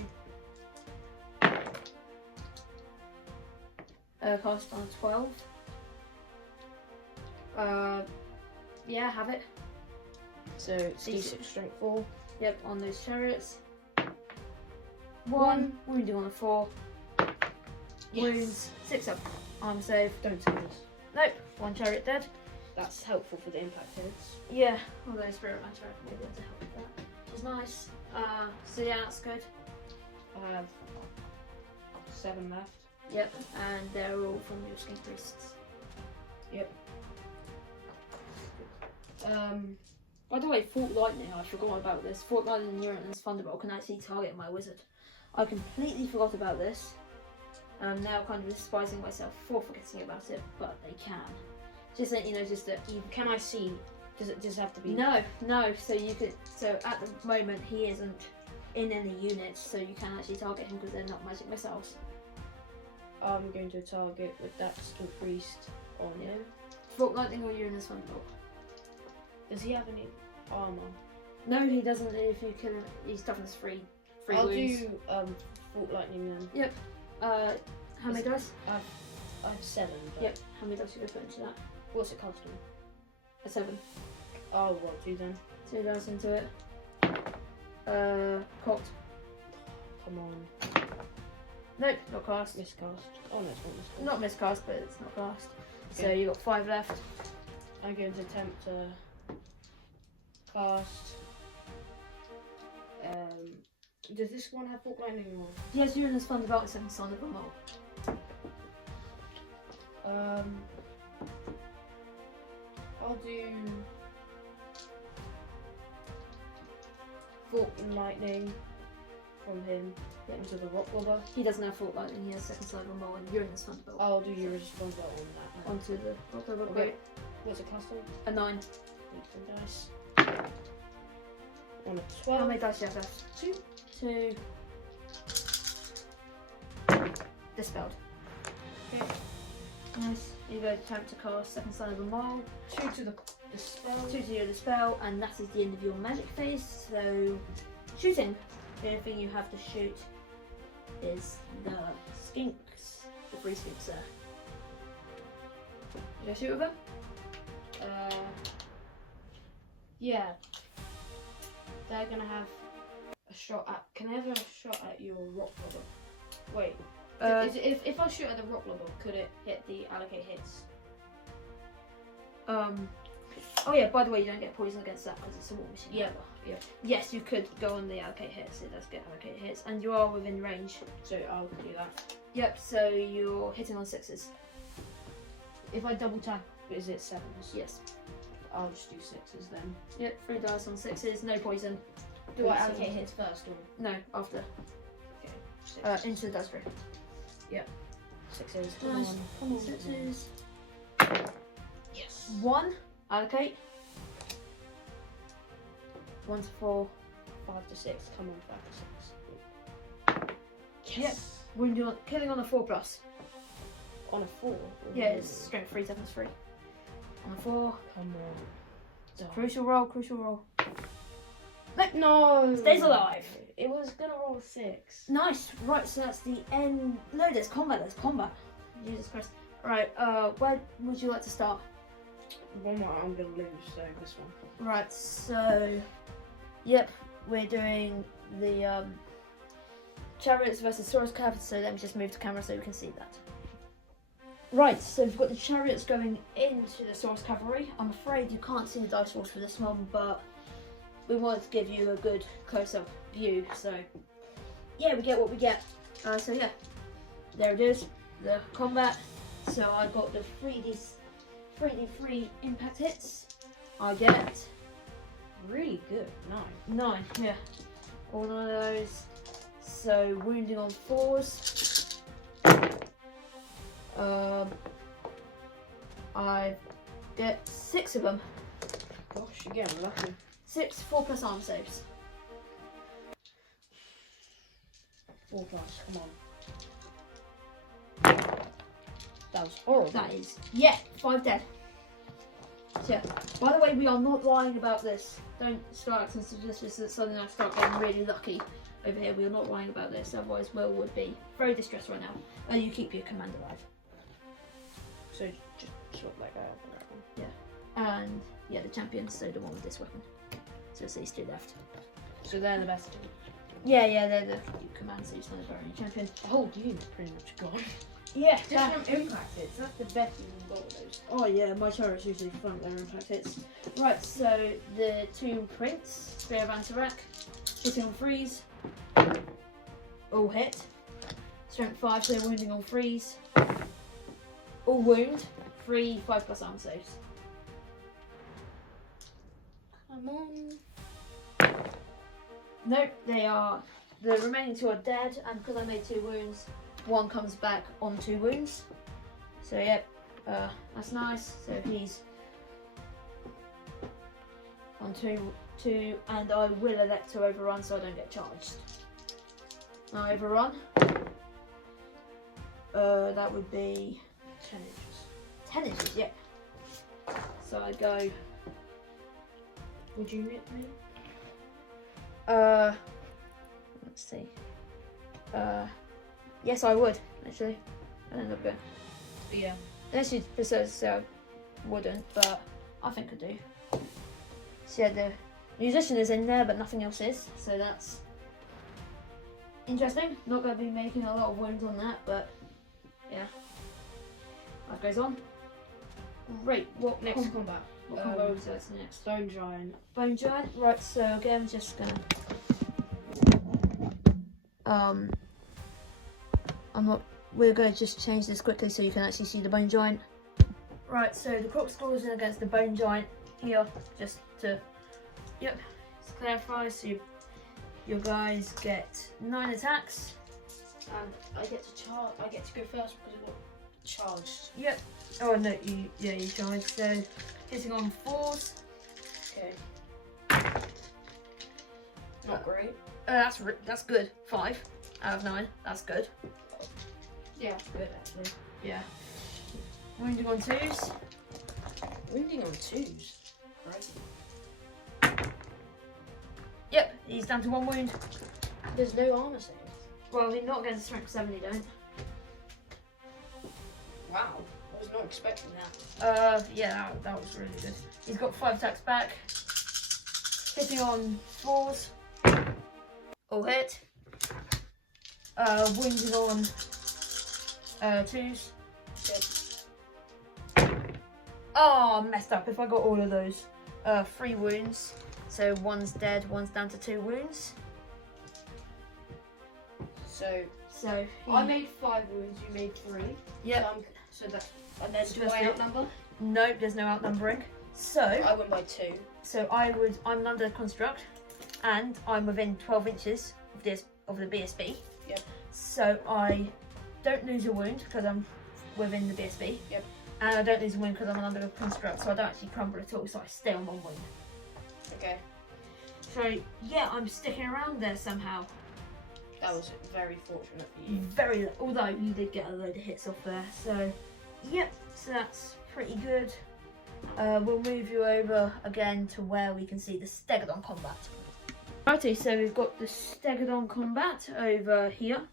Cast on 12. Yeah, have it. So it's D6 strength 4. Yep, on those chariots. 1, wounding on a 4. Yes. Wounds, 6 up. Arm save. Don't say this. Nope, 1 chariot dead. That's helpful for the impact hits. Yeah, although Spirit Man chariot may be able to help with that. Which is nice. So yeah, that's good. I have 7 left. Yep, and they're all from your skink priests. Yep. By the way, Fork Lightning, I forgot about this. Fork Lightning and Uranus Thunderbolt can actually target my wizard. I completely forgot about this. And I'm now kind of despising myself for forgetting about it, but they can. Just that you know, just that you Can I see? Does it just have to be? No. So you could. So at the moment he isn't in any units, so you can actually target him because they're not magic missiles. I'm going to target with that skink priest on him. Fork Lightning or Uranus Thunderbolt. Does he have any armor? No, he doesn't. If you kill him, he's toughness free. I'll wounds. do Fork Lightning then. How many dice? I have 7. But Yep. How many dice you go put into that? What's it cost on? A 7. Oh, well, 2 then. 2 dice into it. Cocked. Come on. Nope, not cast. Miscast. Oh no, it's not miscast. Not miscast, but it's not cast. So Okay. you got 5 left. I'm going to attempt to cast Does this one have fork lightning or? Yes, you're in this fun about second sign of the mole. I'll do fork lightning from him into the rock lobber. He doesn't have fork lightning, he has second sign of the mole, and you're in this fun belt. I'll do your response on that. Onto the rock lobber. Okay. What's it cast on? A 9. 3 dice. On a How 12. many dice do you have left? 2. 2. Dispelled. Okay. Nice. You go attempt to cast second sign of the mole. 2 to the spell. 2 to your dispel, and that is the end of your magic phase. So, shooting. The only thing you have to shoot is the skinks, the free skinks there. You go shoot with them? Yeah. They're gonna have a shot at. Can I have a shot at your rock lobber? Wait. If I shoot at the rock lobber, could it hit the allocate hits? Oh yeah, by the way, you don't get poison against that because it's a war machine. Yeah. Yeah. Yes, you could go on the allocate hits, it does get allocate hits, and you are within range. So I'll do that. Yep, so you're hitting on 6s. If I double tap, is it 7s? Yes. I'll just do 6s then. Yep, 3 dice on 6s, no poison. Do I allocate hits first or? No, after. Okay. 6. Into the dice free. 6s. Nice. Come on. 6s. Yes. 1, allocate. 1 to 4. 5 to 6. Come on, 5 to 6. Yes. Wounding on, killing on a 4+. On a 4. Yeah, it's strength 3, toughness 3. On a 4. Come on. Crucial roll, crucial roll. No. Stays alive. It was gonna roll a 6. Nice. Right, so that's the end. No, there's combat. There's combat. Jesus Christ. Right. Where would you like to start? One more I'm gonna lose, so this one. Right. So, yep, we're doing the chariots versus Saurus Cav. So let me just move the camera so we can see that. Right. So we've got the chariots going into the Saurus cavalry. I'm afraid you can't see the dice rolls for this one, but we wanted to give you a good close-up view. So yeah, we get what we get. So yeah, there it is, the combat. So I got the 3d3 impact hits. I get Really good. 9. 9. Yeah, all 9 of those. So wounding on 4s. I get 6 of them. Gosh, you're getting lucky. 6 4+ arm saves. 4+. Come on. That was horrible. That is, yeah, 5 dead. So yeah, by the way, we are not lying about this. Don't start acting suspicious that suddenly I start getting really lucky over here. We are not lying about this, otherwise Will would be very distressed right now. And you keep your command alive. So just swap that guy up on that one. And yeah, the champions, so the one with this weapon. So it's these 2 left. So they're the best. Yeah, they're the command, so you're not a very champion. The whole unit's pretty much gone. Yeah, Just from impact hits, that's the best you can got with those. Oh yeah, my chariot's usually front their impact hits. Right, so the 2 prints, Spear of Antarak, hitting on 3s, all hit. Strength 5, so wounding on 3s, all wound, 3 5+ arm saves. Come on. Nope, they are, the remaining 2 are dead, and because I made 2 wounds, 1 comes back on 2 wounds. So yep, that's nice. So he's on 2, and I will elect to overrun so I don't get charged. Now overrun. That would be 10 inches. 10 inches, yep. So I go. Would you hit me? Let's see. Yes, I would actually. I don't know good. Yeah. Unless you prefer to say I wouldn't, but I think I do. So yeah, the musician is in there, but nothing else is. So that's interesting. Not going to be making a lot of wounds on that, but yeah. Life goes on. Great. What Next combat. What combo is that next? Stone Giant. Bone Giant. Right. So again, just gonna We're going to just change this quickly so you can actually see the bone giant. Right, so the croc scores in against the bone giant here, just to, to clarify. So your guys get 9 attacks. And I get to charge. I get to go first because I got charged. Yep. Oh no, you charged. So hitting on 4s. Okay. Not great. That's good. 5 out of 9. That's good. Yeah, good actually. Yeah. Wounding on 2s. Wounding on 2s. Right. Yep, he's down to 1 wound. There's no armor save. Well, he's not against strength 7, you don't. Wow, I was not expecting that. Yeah, that was really good. He's got 5 attacks back. Hitting on 4s. All hit. Wounding on 2s. Good. Oh, messed up. If I got all of those. 3 wounds. So 1's dead, 1's down to 2 wounds. So I made 5 wounds, you made 3. Yep. So that, and then do I outnumber? Nope, there's no outnumbering. So I win by 2. So I'm under construct, and I'm within 12 inches of the BSB. Yep. So I don't lose a wound because I'm within the BSB. Yep. And I don't lose a wound because I'm under construct, so I don't actually crumble at all. So I stay on 1 wound. Okay. So yeah, I'm sticking around there somehow. That was very fortunate for you. Although you did get a load of hits off there. So yep, so that's pretty good. We'll move you over again to where we can see the Stegodon combat. Righty, so we've got the Stegodon combat over here.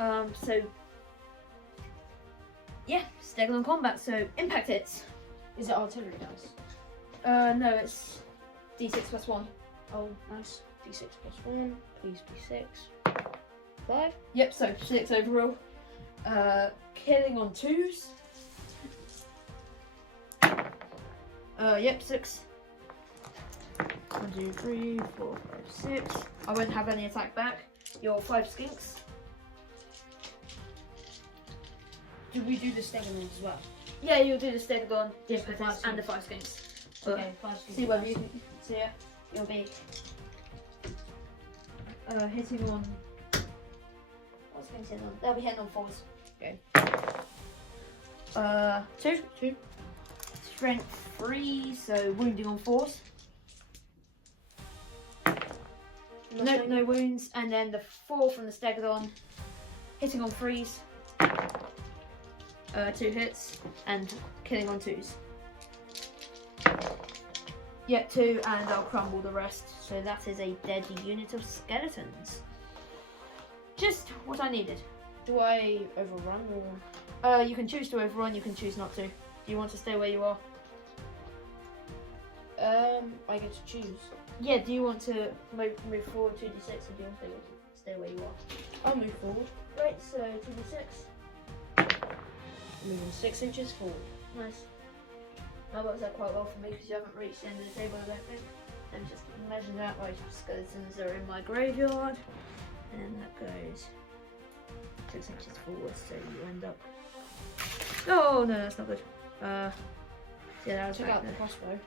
So yeah, Stegodon combat. So impact hits. Is it artillery dice? No, it's D6 plus 1. Oh, nice. D6 plus 1. Please be 6. 5. Yep, so 6 overall. Killing on 2s. Yep, 6. 1, 2, 3, 4, 5, 6. I won't have any attack back. Your 5 skinks. Do we do the Stegodon as well? Yeah, you'll do the Stegodon, the Just the impetus, 5 and the 5 skinks. Okay, 5 skinks. See whether you can. So yeah, you'll be hitting on. What's going to hit on? They'll be hitting on 4s. Okay. 2. Strength 3, so wounding on 4s. No wounds, and then the 4 from the Stegodon, hitting on 3s. 2 hits, and killing on 2s. Yeah, 2, and I'll crumble the rest. So that is a dead unit of skeletons. Just what I needed. Do I overrun or? You can choose to overrun, you can choose not to. Do you want to stay where you are? I get to choose. Yeah, do you want to move forward 2d6, or do you want to stay where you are? I'll move forward. Right, so 2d6. Moving 6 inches forward. Nice. That works out quite well for me because you haven't reached the end of the table, I don't think. Let me just measure that. My skeletons are in my graveyard. And that goes 6 inches forward, so you end up. Oh no, that's not good. Yeah, that was Took out the crossbow.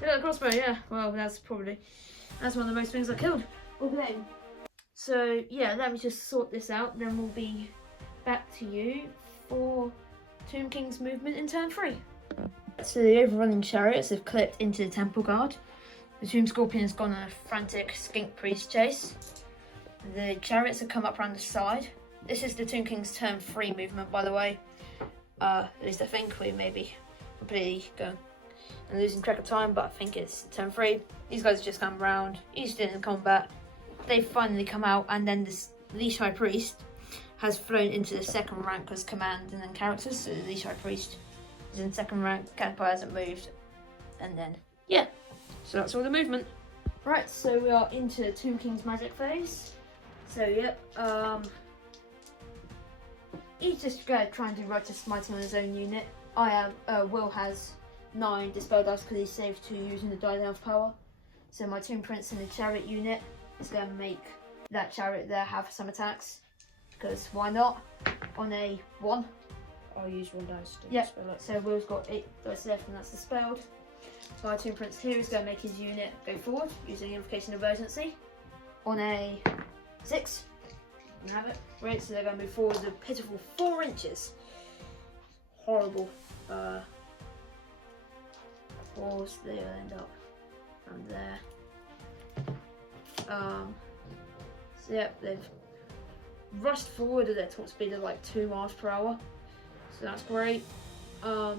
Took out the crossbow, yeah. Well, that's one of the most things I killed. Okay. So yeah, let me just sort this out. Then we'll be back to you for Tomb King's movement in turn 3. So the overrunning chariots have clipped into the temple guard. The Tomb Scorpion has gone on a frantic skink priest chase. The chariots have come up around the side. This is the Tomb King's turn 3 movement, by the way. At least I think we may be completely going and losing track of time, but I think it's turn 3. These guys have just come around, each in combat. They've finally come out, and then this Leash High Priest has flown into the second rank as command and then characters. So the Leash High Priest is in second rank, Caterpillar hasn't moved, and then yeah. So that's all the movement. Right, so we are into Tomb King's magic phase. So yeah, he's just going to try and do Righteous Smiting on his own unit. Will has 9 Dispel Dice because he saved 2 using the Die Down of Power. So my Tomb Prince in the Chariot unit is going to make that chariot there have some attacks, because why not? On a 1. I'll use 1 dice to Yep. dispel it. So Will's got 8 dice left, and that's dispelled. My Tomb Prince here is going to make his unit go forward using Invocation of Urgency on a 6. You can have it. Right, so they're going to move forward a pitiful 4 inches. Horrible. Force, they'll end up around there. So yep, they've rushed forward at their top speed of like 2 miles per hour. So that's great. Use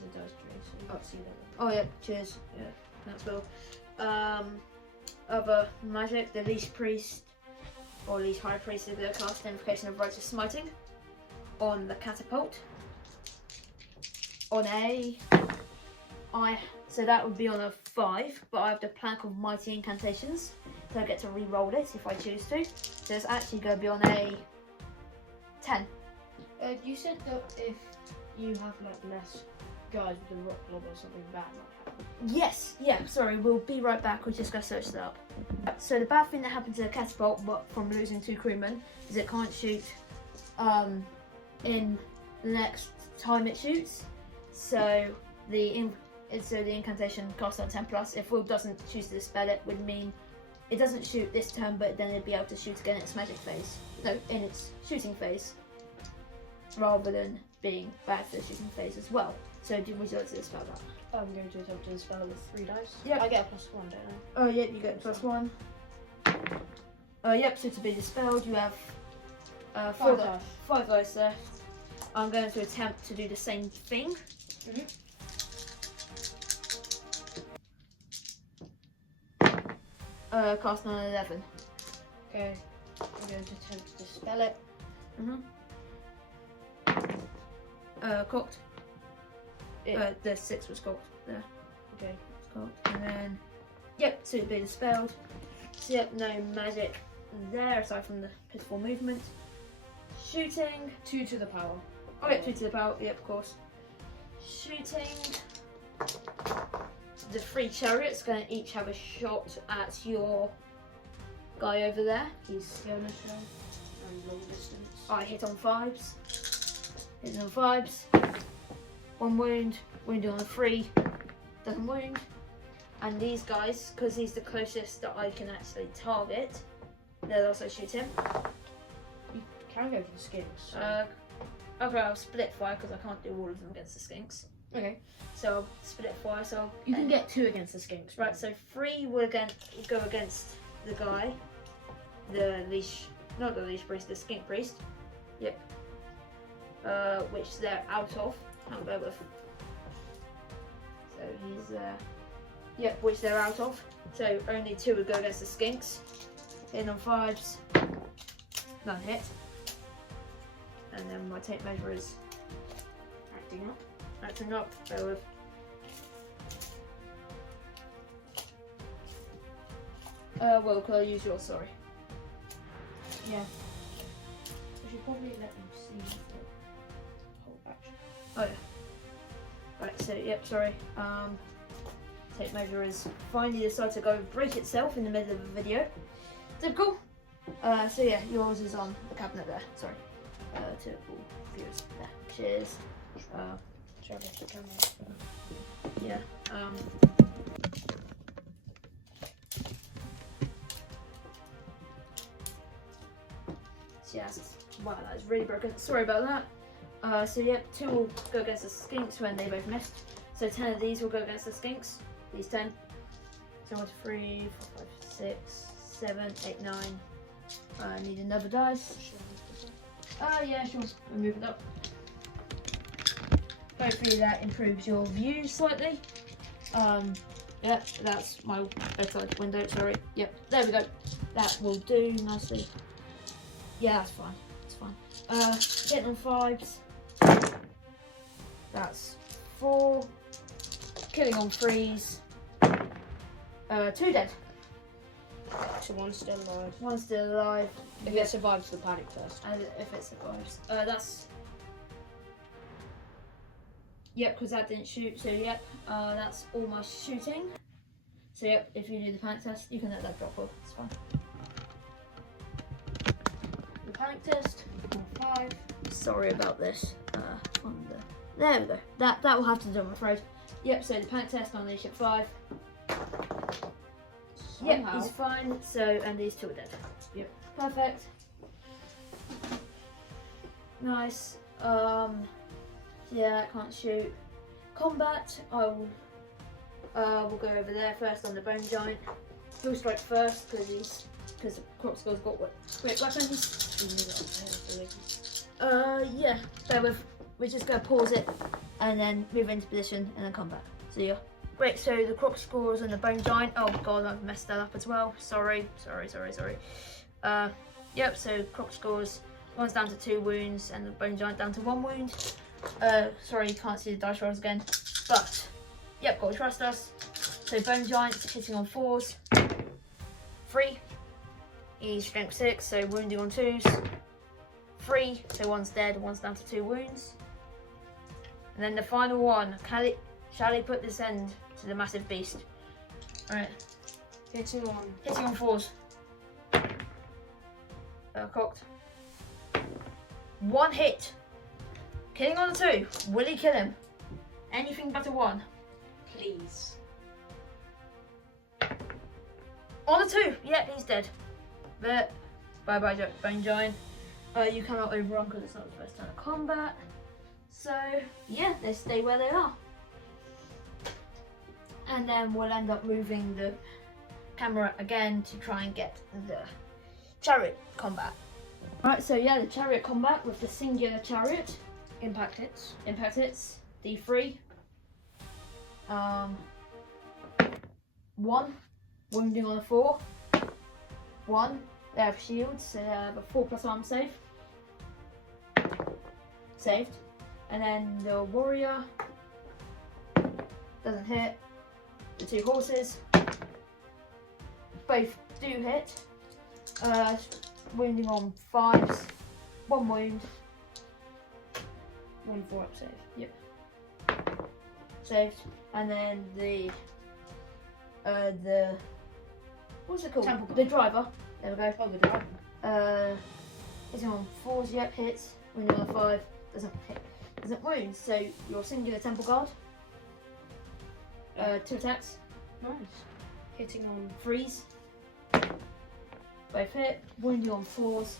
the dice tray so you can see that. Oh yeah, cheers. Yeah, that's well. Other magic, the Leash Priest or Leash High Priest is going to cast Invocation of Righteous Smiting on the catapult. On a so that would be on a 5, but I have the Plank of Mighty Incantations, so I get to re-roll it if I choose to. So it's actually going to be on a 10. You said that if you have like less guys with the rock lob or something bad might happen. Yes, yeah, sorry, we'll be right back. We're just going to search that up. So the bad thing that happened to the catapult, but from losing 2 crewmen, is it can't shoot in the next time it shoots. So the incantation cast on 10+, if Will doesn't choose to dispel it, would mean it doesn't shoot this turn, but then it'd be able to shoot again in its magic phase. No, in its shooting phase, rather than being bad for the shooting phase as well. So would you like to dispel that? I'm going to attempt to dispel with 3 dice. Yep. I get a +1, don't I? Oh, yep, you get +1. Yep, so to be dispelled, you have 5 dice. 5 dice left. I'm going to attempt to do the same thing. Cast on 11. Okay, I'm going to attempt to dispel it. Cocked. The 6 was cocked. There. Okay. It's cocked. And then, yep, so it'd be dispelled. So yep, no magic there aside from the pitiful movement. Shooting. 2 to the power. Oh, yeah, 2 to the power. Yep, of course. Shooting. The 3 chariots going to each have a shot at your guy over there. He's Bonus roll and long distance. I hit on 5s. Hitting on 5s. 1 wound. Wounded on a 3. Doesn't wound. And these guys, because he's the closest that I can actually target, they'll also shoot him. You can go for the skinks. Okay, I'll split fire because I can't do all of them against the skinks. Okay. So I'll split fire. So You can get 2 against the skinks. right. So 3 will go against the guy, the leash, not the leash priest, the skink priest. Yep. Which they're out of. Can't go with. So he's yep, which they're out of. So only 2 would go against the skinks. Hitting on 5s. None hit. And then my tape measure is Acting up. acting up. Bear with. Well, could I use yours? Sorry. Yeah. I should probably let them see the whole action. Oh yeah. Right. So yep. Sorry. Tape measure is finally decided to go break itself in the middle of the video. Typical. So yeah, yours is on the cabinet there. Sorry. Typical viewers there. Cheers. Sorry, the camera. Yeah. So yeah, wow, that is really broken. Sorry about that. So yeah, 2 will go against the skinks when they both missed. So 10 of these will go against the skinks. These 10. So 1, 2, 3, 4, 5, 6, 7, 8, 9. I need another dice. Yeah, sure. I'll move it up. Hopefully that improves your view slightly. Yep, that's my bedside window, sorry. Yep, there we go. That will do nicely. Yeah, that's fine. It's fine. Getting on 5s. That's 4. Killing on 3s. 2 dead. So 1's still alive. 1 still alive. If it survives the panic first. And if it survives. That's Yep, because that didn't shoot. So yep, that's all my shooting. So yep, if you do the panic test, you can let that drop off. It's fine. The panic test. 5. Sorry about this. There we go. That will have to do, I'm afraid. Yep. So the panic test on leadership 5. Yep, he's fine. So and these two are dead. Yep. Perfect. Nice. Yeah, I can't shoot. Combat. We'll go over there first on the bone giant. He'll strike first because the Crocskull's got great weapons. Yeah. So we're just gonna pause it and then move into position and then combat. See ya. Great. So the Crocskull and the bone giant. Oh god, I've messed that up as well. Sorry. Yep. So Crocskull's one's down to 2 wounds and the bone giant down to 1 wound. Sorry, you can't see the dice rolls again, but yep, gotta trust us. So bone giant hitting on 4s, 3. He's strength 6, so wounding on 2s. 3, so one's dead, one's down to 2 wounds. And then the final one, shall he put this end to the massive beast? Alright. Hitting on 4s. Cocked. 1 hit. Killing on a 2. Will he kill him? Anything but a 1. Please. On a 2. Yep, he's dead. But bye bone giant. You cannot overrun because it's not the first turn of combat. So yeah, they stay where they are. And then we'll end up moving the camera again to try and get the chariot combat. Right, so yeah, the chariot combat with the singular chariot. Impact hits. D3. 1. Wounding on a 4. 1. They have shields, so they have a 4+ arm save. Saved. And then the warrior doesn't hit. The 2 horses both do hit. Wounding on 5s. 1 wound. 1 4-up save. Yep. Saved. And then the what's it called? The driver. There we go. Oh, the driver. Hitting on 4s. Yep, hits. Wounding on a 5. Doesn't hit. Doesn't wound. So your singular temple guard. 2 attacks. Nice. Hitting on 3s. Both hit. Wounding on 4s.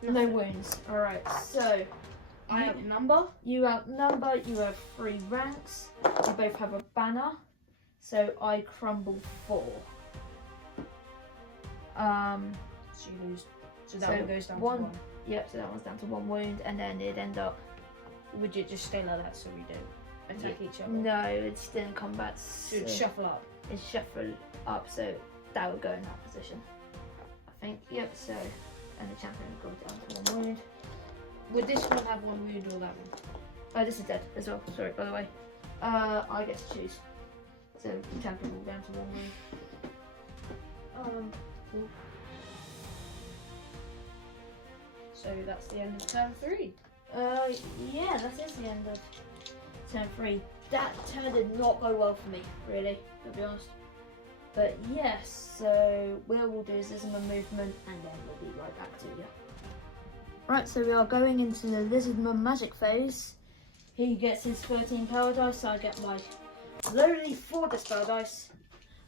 No wounds. Alright, so I outnumber. You outnumber, you have 3 ranks. You both have a banner. So I crumble 4. So you lose. So that one goes down to 1. Yep, so that one's down to 1 wound, and then it'd end up. Would you just stay like that so we don't attack each other? No, it's still in combat. So it'd shuffle up. It's shuffle up, so that would go in that position. I think. Yep. So, and the champion goes down to 1 wound. Would this one have 1 wound or that one? Oh, this is dead as well. Sorry, by the way. I get to choose. So the champion will go down to 1 wound. Cool. So that's the end of turn 3. Yeah, that is the end of turn 3. That turn did not go well for me, really, to be honest. But yes, so we'll do Lizardman movement and then we'll be right back to you. Right, so we are going into the Lizardman magic phase. He gets his 13 power dice, so I get my lowly 4 dispel dice.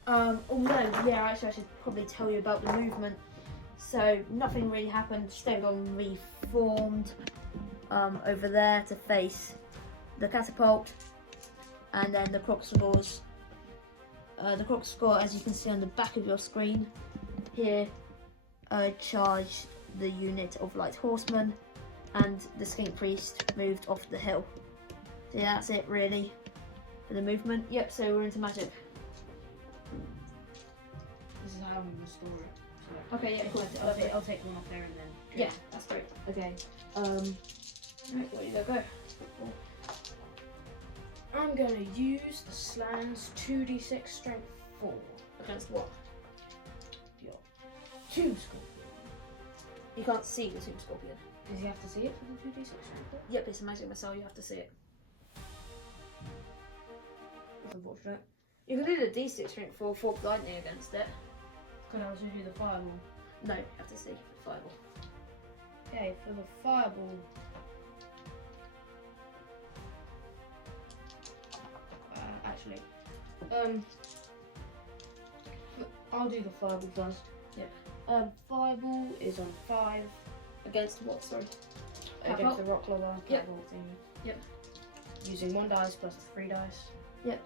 Although, yeah, actually I should probably tell you about the movement. So nothing really happened. Stegodon reformed over there to face the catapult, and then the Crocskull. The Crocskull, as you can see on the back of your screen here, charged the unit of light horsemen, and the skink priest moved off the hill. So yeah, that's it really for the movement. Yep. So we're into magic. This is how we restore it. So Okay. Yeah. Cool. I'll take one off there and then. Yeah, that's great. Okay. Right, where do you go? Cool. I'm gonna use the Slang's 2d6 strength 4 Against what? your 2 scorpion. You can't see the Tomb Scorpion. Does he have to see it for the 2d6 strength roll? Yep, it's a magic missile, you have to see it. That's unfortunate. You can do the d6 strength for forked lightning against it. Can I also do the fireball? No, you have to see the fireball. Okay, for the fireball. Actually, I'll do the fireball first. Yeah. Fireball is on 5 Against what, sorry? against the rock lava. Yep. Catapult thingy. Yep. Using 1 dice plus 3 dice. Yep.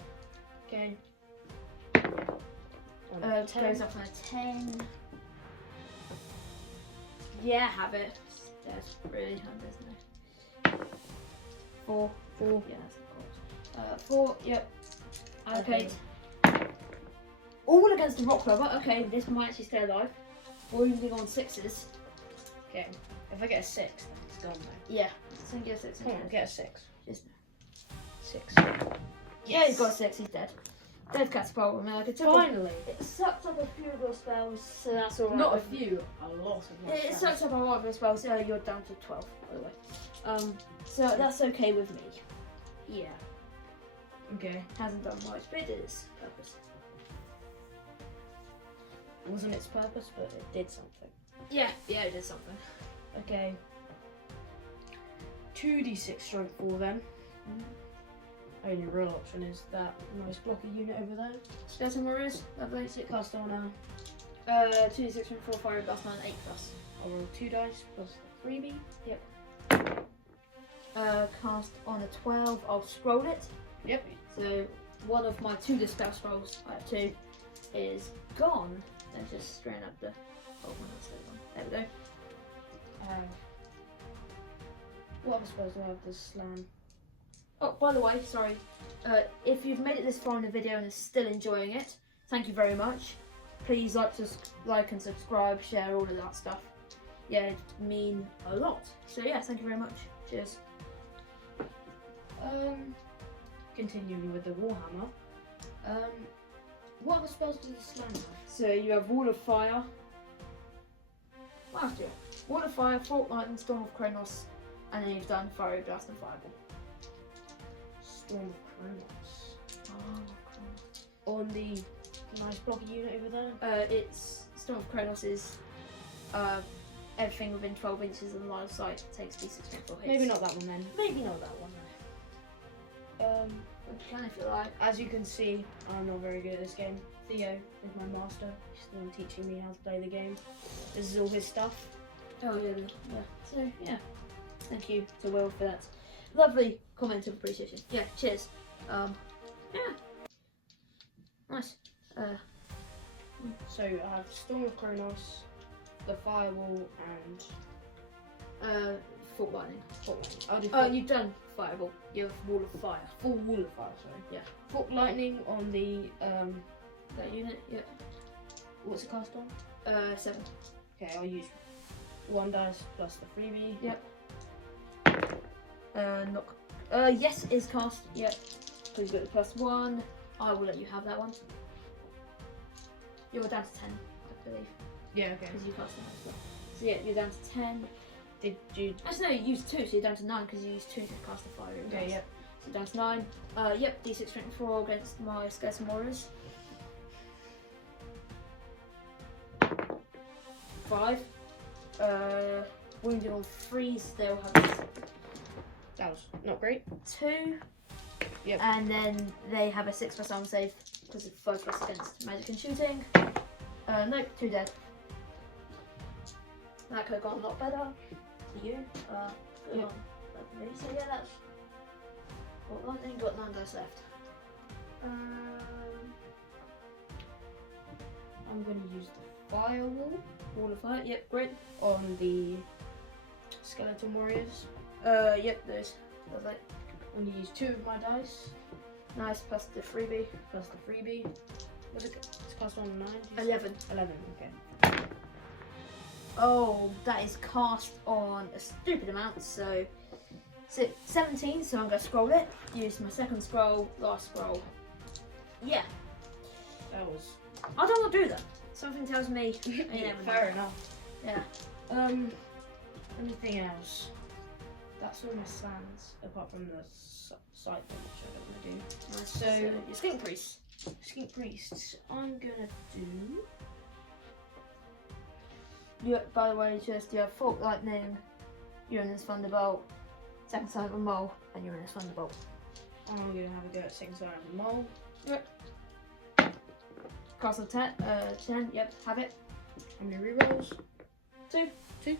Okay. It goes up on a 10. Yeah, have it. That's really hard, isn't it? 4. Four. Yeah, that's a 4. Yep. Okay. All against the rock rubber. Okay, this might actually stay alive. Wounding on 6s. Okay. If I get a 6, then it's gone though. Yeah. So you get a 6. Come on, get a 6. Just 6. Yeah, he's got a 6. He's dead. Dead catapult. I mean, like, Finally. It sucked up a few of your spells, so that's alright. Not a few, a lot of my It spells. sucks up a lot of your spells, so you're down to 12, by the way. So that's okay with me. Yeah. Okay. Hasn't done much, but it did its purpose. Wasn't its purpose, but it did something. Yeah, it did something. Okay. 2d6 strength 4 then. Only real option is that nice blocky unit over there. Skeleton Warriors, lovely. Cast on 2 6 4 fire blast 9 8 plus. I'll roll 2 dice plus the freebie. Cast on a 12, I'll scroll it. Yep. So one of my 2 dispel scrolls, I have 2, is gone. Then just straighten up the one. There we go. What other spells do I have to slam? Oh, by the way, sorry. If you've made it this far in the video and are still enjoying it, thank you very much. Please like and subscribe, share all of that stuff. Yeah, it mean a lot. So yeah, thank you very much. Cheers. Continuing with the Warhammer. What other spells does the slam have? So you have Wall of Fire. Last year. Wall of Fire, Fork Lightning, Storm of Kronos, and then you've done Fiery Blast and Fireball. Storm of Kronos. Oh, On the nice blocky unit over there. it's Storm of Kronos is everything within 12 inches of the line of sight takes d6 strength for hits. Maybe not that one then. Maybe not that one. We can if you like. As you can see, I'm not very good at this game. Theo is my master. He's the one teaching me how to play the game. This is all his stuff. Oh yeah. So yeah, thank you to Will for that lovely comment of appreciation. Yeah, cheers. Yeah, nice. So I have Storm of Kronos, the Fireball, and Fork Lightning. I'll do Oh, you've done Fireball. You have Wall of Fire. full Wall of Fire. Sorry. Yeah. Fork Lightning on the That unit. Yeah. what's it cast on? 7. Okay, I'll use 1 dice plus the freebie. Yep. Knock. Yes, is cast. Yep. Please get the +1. I will let you have that one. You're down to 10, I believe, Yeah. Okay. because you cast them as well. So yeah, you're down to 10. Did you? Actually, no, you used 2, so you're down to 9 because you used 2 to cast the fire. Okay. Yep. So down to 9. Yep, d6 strength 4 against my Skeleton Warriors. 5. Wounded on 3s, they'll have That was not great. 2. Yep. And then they have a 6+ arm save because it's 5+ against magic and shooting. Nope, 2 dead. That could have gone a lot better for you. Good Yep. on. Me. So yeah, that's what lightning got 9 dice left. I'm going to use the Firewall Wall of Fire, yep, great. on the Skeleton Warriors. Yep, those. That's it. I'm going to use 2 of my dice Nice, plus the freebie. plus the freebie. What's it? It's cast on 9. 11. 11. Okay. Oh, that is cast on a stupid amount, so 17, so I'm going to scroll it. Use my second scroll, last scroll. Yeah, That was I don't want to do that. Something tells me. fair enough. Yeah. Anything else? That's all my stands, apart from the side thing, which I don't want to do. Nice. So, your skink priest. Skink Priests, I'm gonna do... You, by the way, just you have Fork Lightning, Uranus Thunderbolt, second side of a mole, and Uranus Thunderbolt. I'm gonna have a go at second side of the mole. Castle 10, yep, have it. How many rerolls? 2. 2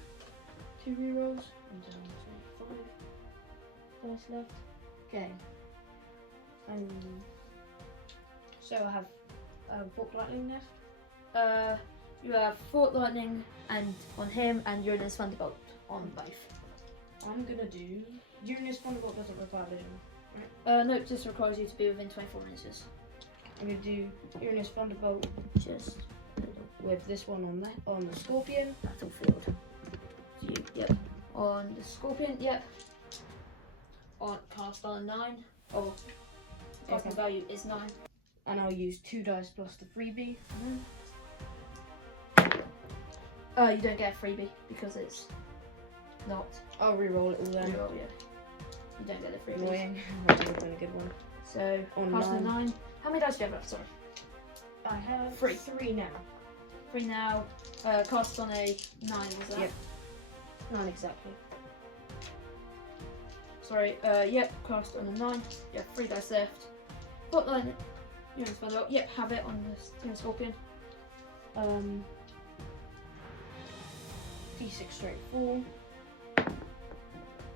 rerolls. And down to 5 dice left. Okay. So I have Fork Lightning left. You have Fork Lightning and on him, and Uranus Thunderbolt on both. I'm gonna do... Uranus Thunderbolt doesn't require vision. No, it just requires you to be within 24 inches. I'm gonna do Uranus Thunderbolt Just with this one on the Scorpion. battlefield. Yep. On the Scorpion, yep. On cast on 9. Or casting value is 9. And I'll use 2 dice plus the freebie. You don't get a freebie because it's not. I'll reroll it all then. Reroll, yeah. You don't get the freebie. Annoying. That would have been a good one. So On cast on 9. 9. How many dice do you have left? Sorry. I have 3. 3 now. 3 now. Cast on a 9, was that? Yep. 9 exactly. Sorry, yep, cast on a 9. You have 3 dice left. Fork Lightning. Uranus Thunderbolt. Yep, have it on the Team Scorpion. D6 straight 4.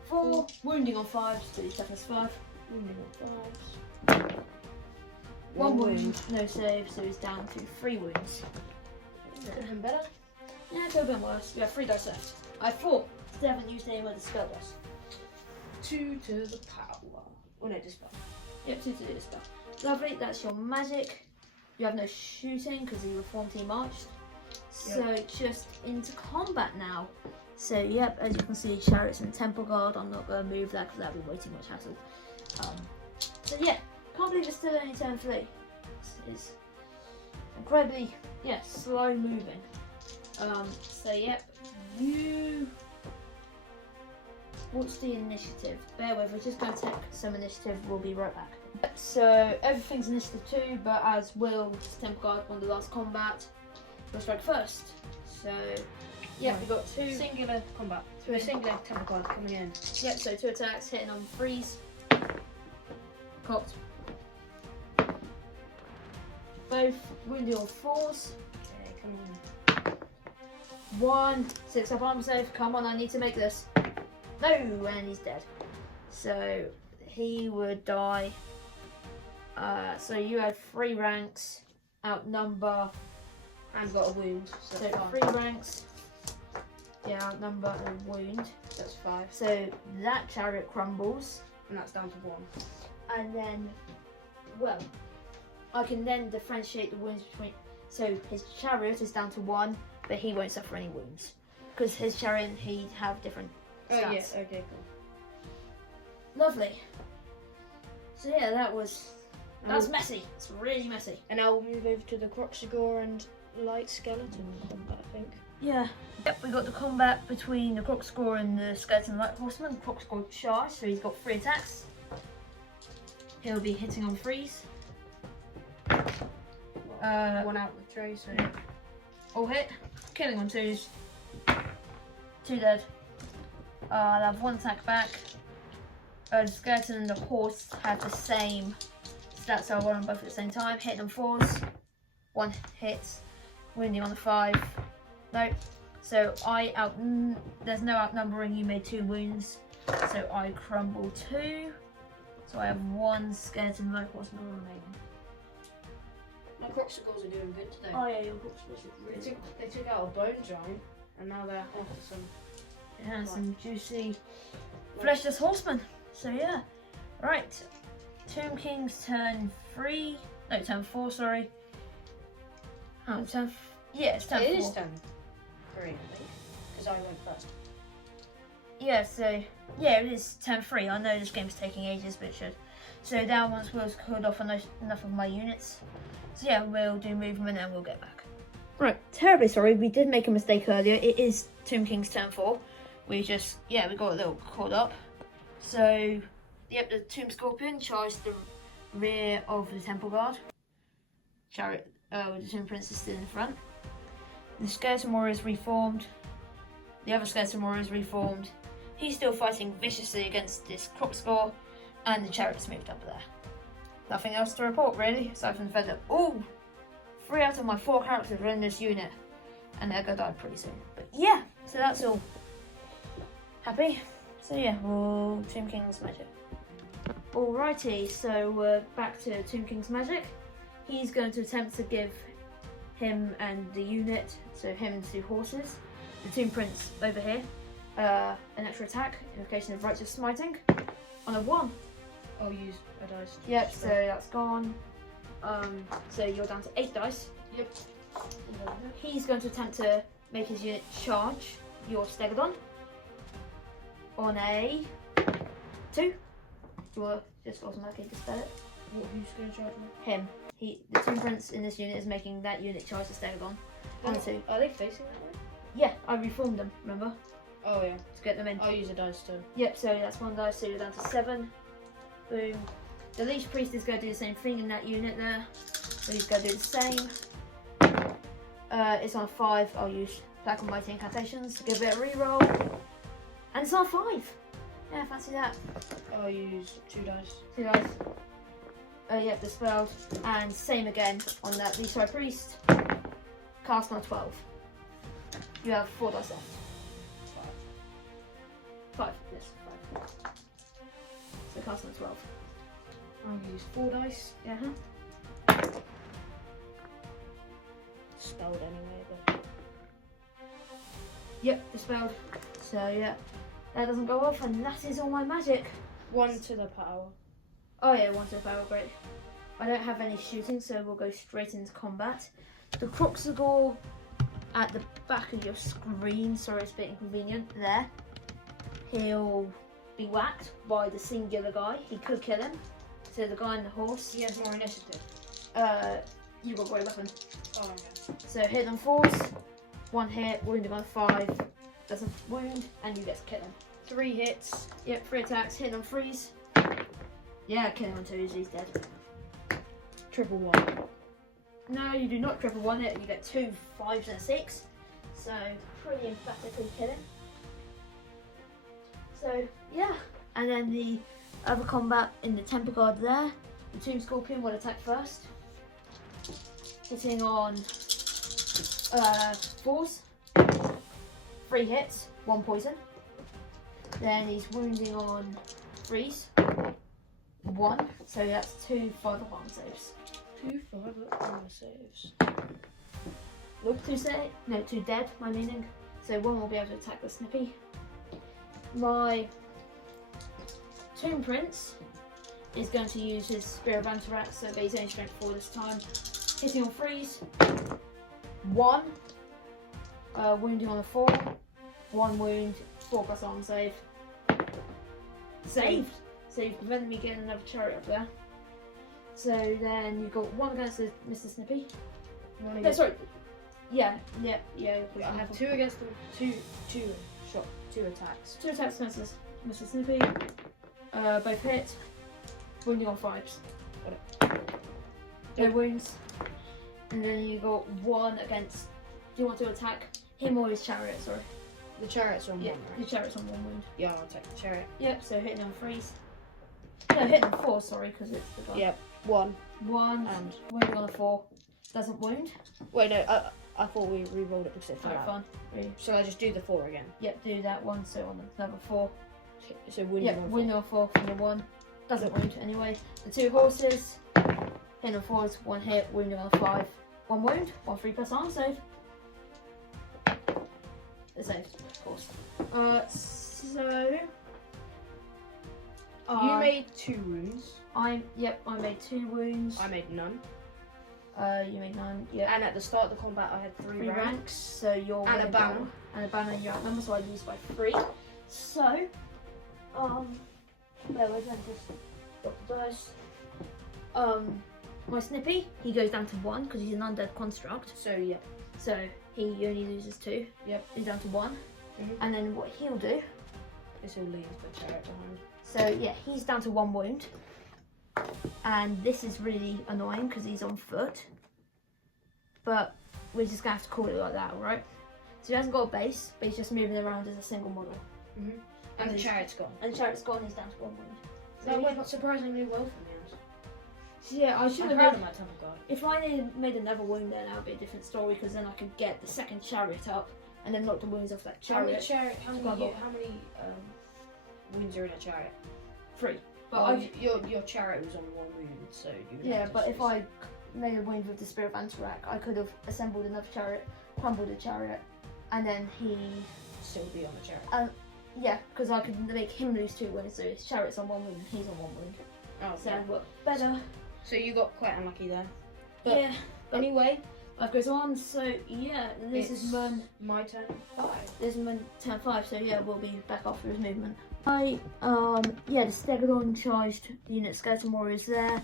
4. Wounding on 5, so he's toughness 5. Wounding on 5s. 1 wound, no save, so he's down to 3 wounds. Could have been better. Yeah, it could have been worse. You have 3 dice left. I thought they haven't used any of the spell dice. 2 to the power. Oh no, dispel. Yep, 2 to do the spell. Lovely, that's your magic. You have no shooting because you reformed team marched. So just into combat now. So yep, as you can see, chariots and temple guard. I'm not going to move that because that would be way too much hassle. So yeah, can't believe it's still only turn 3. It's incredibly, slow moving. So yep, what's the initiative? Bear with, we're just going to take some initiative, we'll be right back. So everything's initiative 2, but as Will, temple guard, won the last combat, we'll strike first. So yeah, we've got 2 singular combat. 2 singular temple guard coming in. Yep, so 2 attacks, hitting on 3s. Cocked. Both wounded on 4s. Okay, come on. 1, 6 up arm save. Come on, I need to make this. No, and he's dead. So he would die. So you had 3 ranks, outnumber, And got a wound. So so that's 3 5. ranks. Yeah, outnumber and wound. That's 5. So that chariot crumbles. And that's down to 1. And then, well, I can then differentiate the wounds between. So his chariot is down to 1, but he won't suffer any wounds because his chariot he'd have different stats. Oh yeah, okay, cool. Lovely. So yeah, that's messy. It's really messy. And now we'll move over to the Croxagore and Light Skeleton combat, I think. Yeah. Yep, we got the combat between the Croxagore and the Skeleton Light Horseman. The Croxagore charged, so he's got 3 attacks. He'll be hitting on 3s. 1 out with Trey, so All hit. Killing on 2s. 2 dead. I'll have 1 attack back. The Skeleton and the Horse have the same stats, so I'll roll on both at the same time. Hitting on 4s. 1 hit. Wounding on the 5. No. So there's no outnumbering, you made 2 wounds. So I crumble 2. So I have 1 Skeleton Light Horseman remaining. my Croxagores are doing good today. Oh yeah, your Croxagores are really They took out a bone giant, and now they're after some. Yeah, some juicy fleshless horsemen. So yeah. Right. Tomb Kings turn 3. No, turn 4, sorry. Oh, it's turn it's turn 4. It is turn 3, I think, because I went first. Yeah, so yeah, it is turn 3. I know this game's taking ages, but it should. So now once Will's called off enough of my units. So yeah, we'll do movement and we'll get back. Right, terribly sorry, we did make a mistake earlier. It is Tomb King's turn 4. we got a little caught up. So, yep, the Tomb Scorpion charged the rear of the Temple Guard. Chariot with the Tomb Princess still in the front. The Skeleton Warriors reformed. The other Skeleton Warriors reformed. He's still fighting viciously against this Crocscore, and the Chariot's moved up there. Nothing else to report really, aside from the fact that, ooh, 3 out of my 4 characters are in this unit, and they're gonna die pretty soon. But yeah, so that's all. Happy? So yeah, we'll Tomb King's Magic. Alrighty, so we're back to Tomb King's Magic. He's going to attempt to give him and the unit, so him and 2 horses, the Tomb Prince over here, an extra attack, invocation of Righteous Smiting, on a 1. I'll use a dice. Yep, so that's gone. So you're down to 8 dice. Yep. He's going to attempt to make his unit charge your Stegodon on a 2. Do you want to just automatically dispel it? Who's going to charge me? Him. The Tomb Prince in this unit is making that unit charge the Stegodon on a 2. Are they facing that way? Yeah, I reformed them, remember? Oh yeah. To get them in. I'll use a dice too. Yep, so that's 1 dice, so you're down to 7. Boom. The Leech Priest is going to do the same thing in that unit there. So he's going to do the same. It's on a 5. I'll use Black and Mighty Incantations to give it a reroll. And it's on a 5. Yeah, fancy that. I'll use 2 dice. 2 dice. Yep, dispelled. And same again on that Leech Priest. Cast on a 12. You have 4 dice left. 5, yes, 5. So cast on 12. I'll use 4 dice. Uh-huh. Spelled anyway, but... Yep, dispelled. So yeah, that doesn't go off, and that is all my magic. 1 to the power. Oh yeah, 1 to the power, great. I don't have any shooting, so we'll go straight into combat. The Crocscore at the back of your screen, sorry it's a bit inconvenient, there. He'll be whacked by the singular guy. He could kill him. So the guy on the horse. He has more initiative. You've got great weapon. Oh, okay. So hit on 4s, 1 hit, wounding on 5, doesn't wound, and you get to kill him. 3 hits. Yep, 3 attacks, hit on 3s. Yeah, kill him on 2s, he's dead. Triple 1. No, you do not triple 1 hit, you get 2 5s and a 6. So pretty emphatically kill him. So yeah, and then the other combat in the Temple Guard there, the Tomb Scorpion will attack first, hitting on 4s, 3 hits, 1 poison. Then he's wounding on 3s, 1, so that's 2 5 arm saves. 2 5 armor saves. Look, 2 dead, my meaning. So 1 will be able to attack the Snippy. My Tomb Prince is going to use his Spear of Antarat, so he's only strength 4 this time. Hitting on 3s, 1, wounding on a 4, 1 wound, 4 plus arm save. Saved! So you've prevented me getting another chariot up there. So then you've got 1 against the Mr. Snippy. No, sorry. Yeah. I have 2 against them. 2 attacks. 2 attacks against Mr. Snippy. Both hit. Wounding on 5s. Got it. No wounds. And then you got 1 against. Do you want to attack him or his chariot? Sorry. The chariot's on 1, Yeah, right? the chariot's on 1 wound. Yeah, I'll attack the chariot. Yep, so hitting on 3s. No, hitting on 4, sorry, because it's the guy. Yep, 1. 1 And wounding on a 4. Doesn't wound. wait, no, I thought we re-rolled it because it fell Alright, out. fine. Really. So I just do the 4 again. Yep, do that one, so on another 4. So wounding Yep, on 4. wounding on 4 from the 1. Doesn't wound anyway. The 2 horses. Hitting on 4s, 1 hit, wounding on a 5. 1 wound, 1 3 plus arm save. It saves, of course. So You made 2 wounds. I made 2 wounds. I made none. You made 9. Yeah. And at the start of the combat, I had 3 ranks. So you're And a winning banner. And a banner you're outnumbered, so I lose by 3. So bear with me, just drop the dice. My Snippy, he goes down to 1 because he's an undead construct. So yeah. So he only loses 2. Yep. He's down to 1. And then what he'll do. This will leave the chariot behind. So yeah, he's down to 1 wound. And this is really annoying because he's on foot. But we're just going to have to call it like that, alright? So he hasn't got a base, but he's just moving around as a single model. And the chariot's gone. And the chariot's gone, he's down to 1 wound. So That went surprisingly well for me. So yeah, I should I'm have proud made, of my Temple Guard. if I made another wound then that would be a different story because then I could get the second chariot up and then knock the wounds off that How many chariot. wounds are in a chariot? 3. But your chariot was on 1 wound, so you. Yeah, but if I made a wound with the Spear of Antarak, I could have assembled another chariot, crumbled a chariot, and then he... still be on the chariot. Yeah, because I could make him lose 2 wounds, so his chariot's on 1 wound and he's on 1 wound. Oh, So okay. it worked better. So you got quite unlucky there. But Yeah. anyway, Life goes on, so yeah, Lizardmen, my turn 5. Lizardmen turn 5, so yeah, we'll be back after his movement. Yeah, the Stegodon charged the unit Skeleton Warriors there.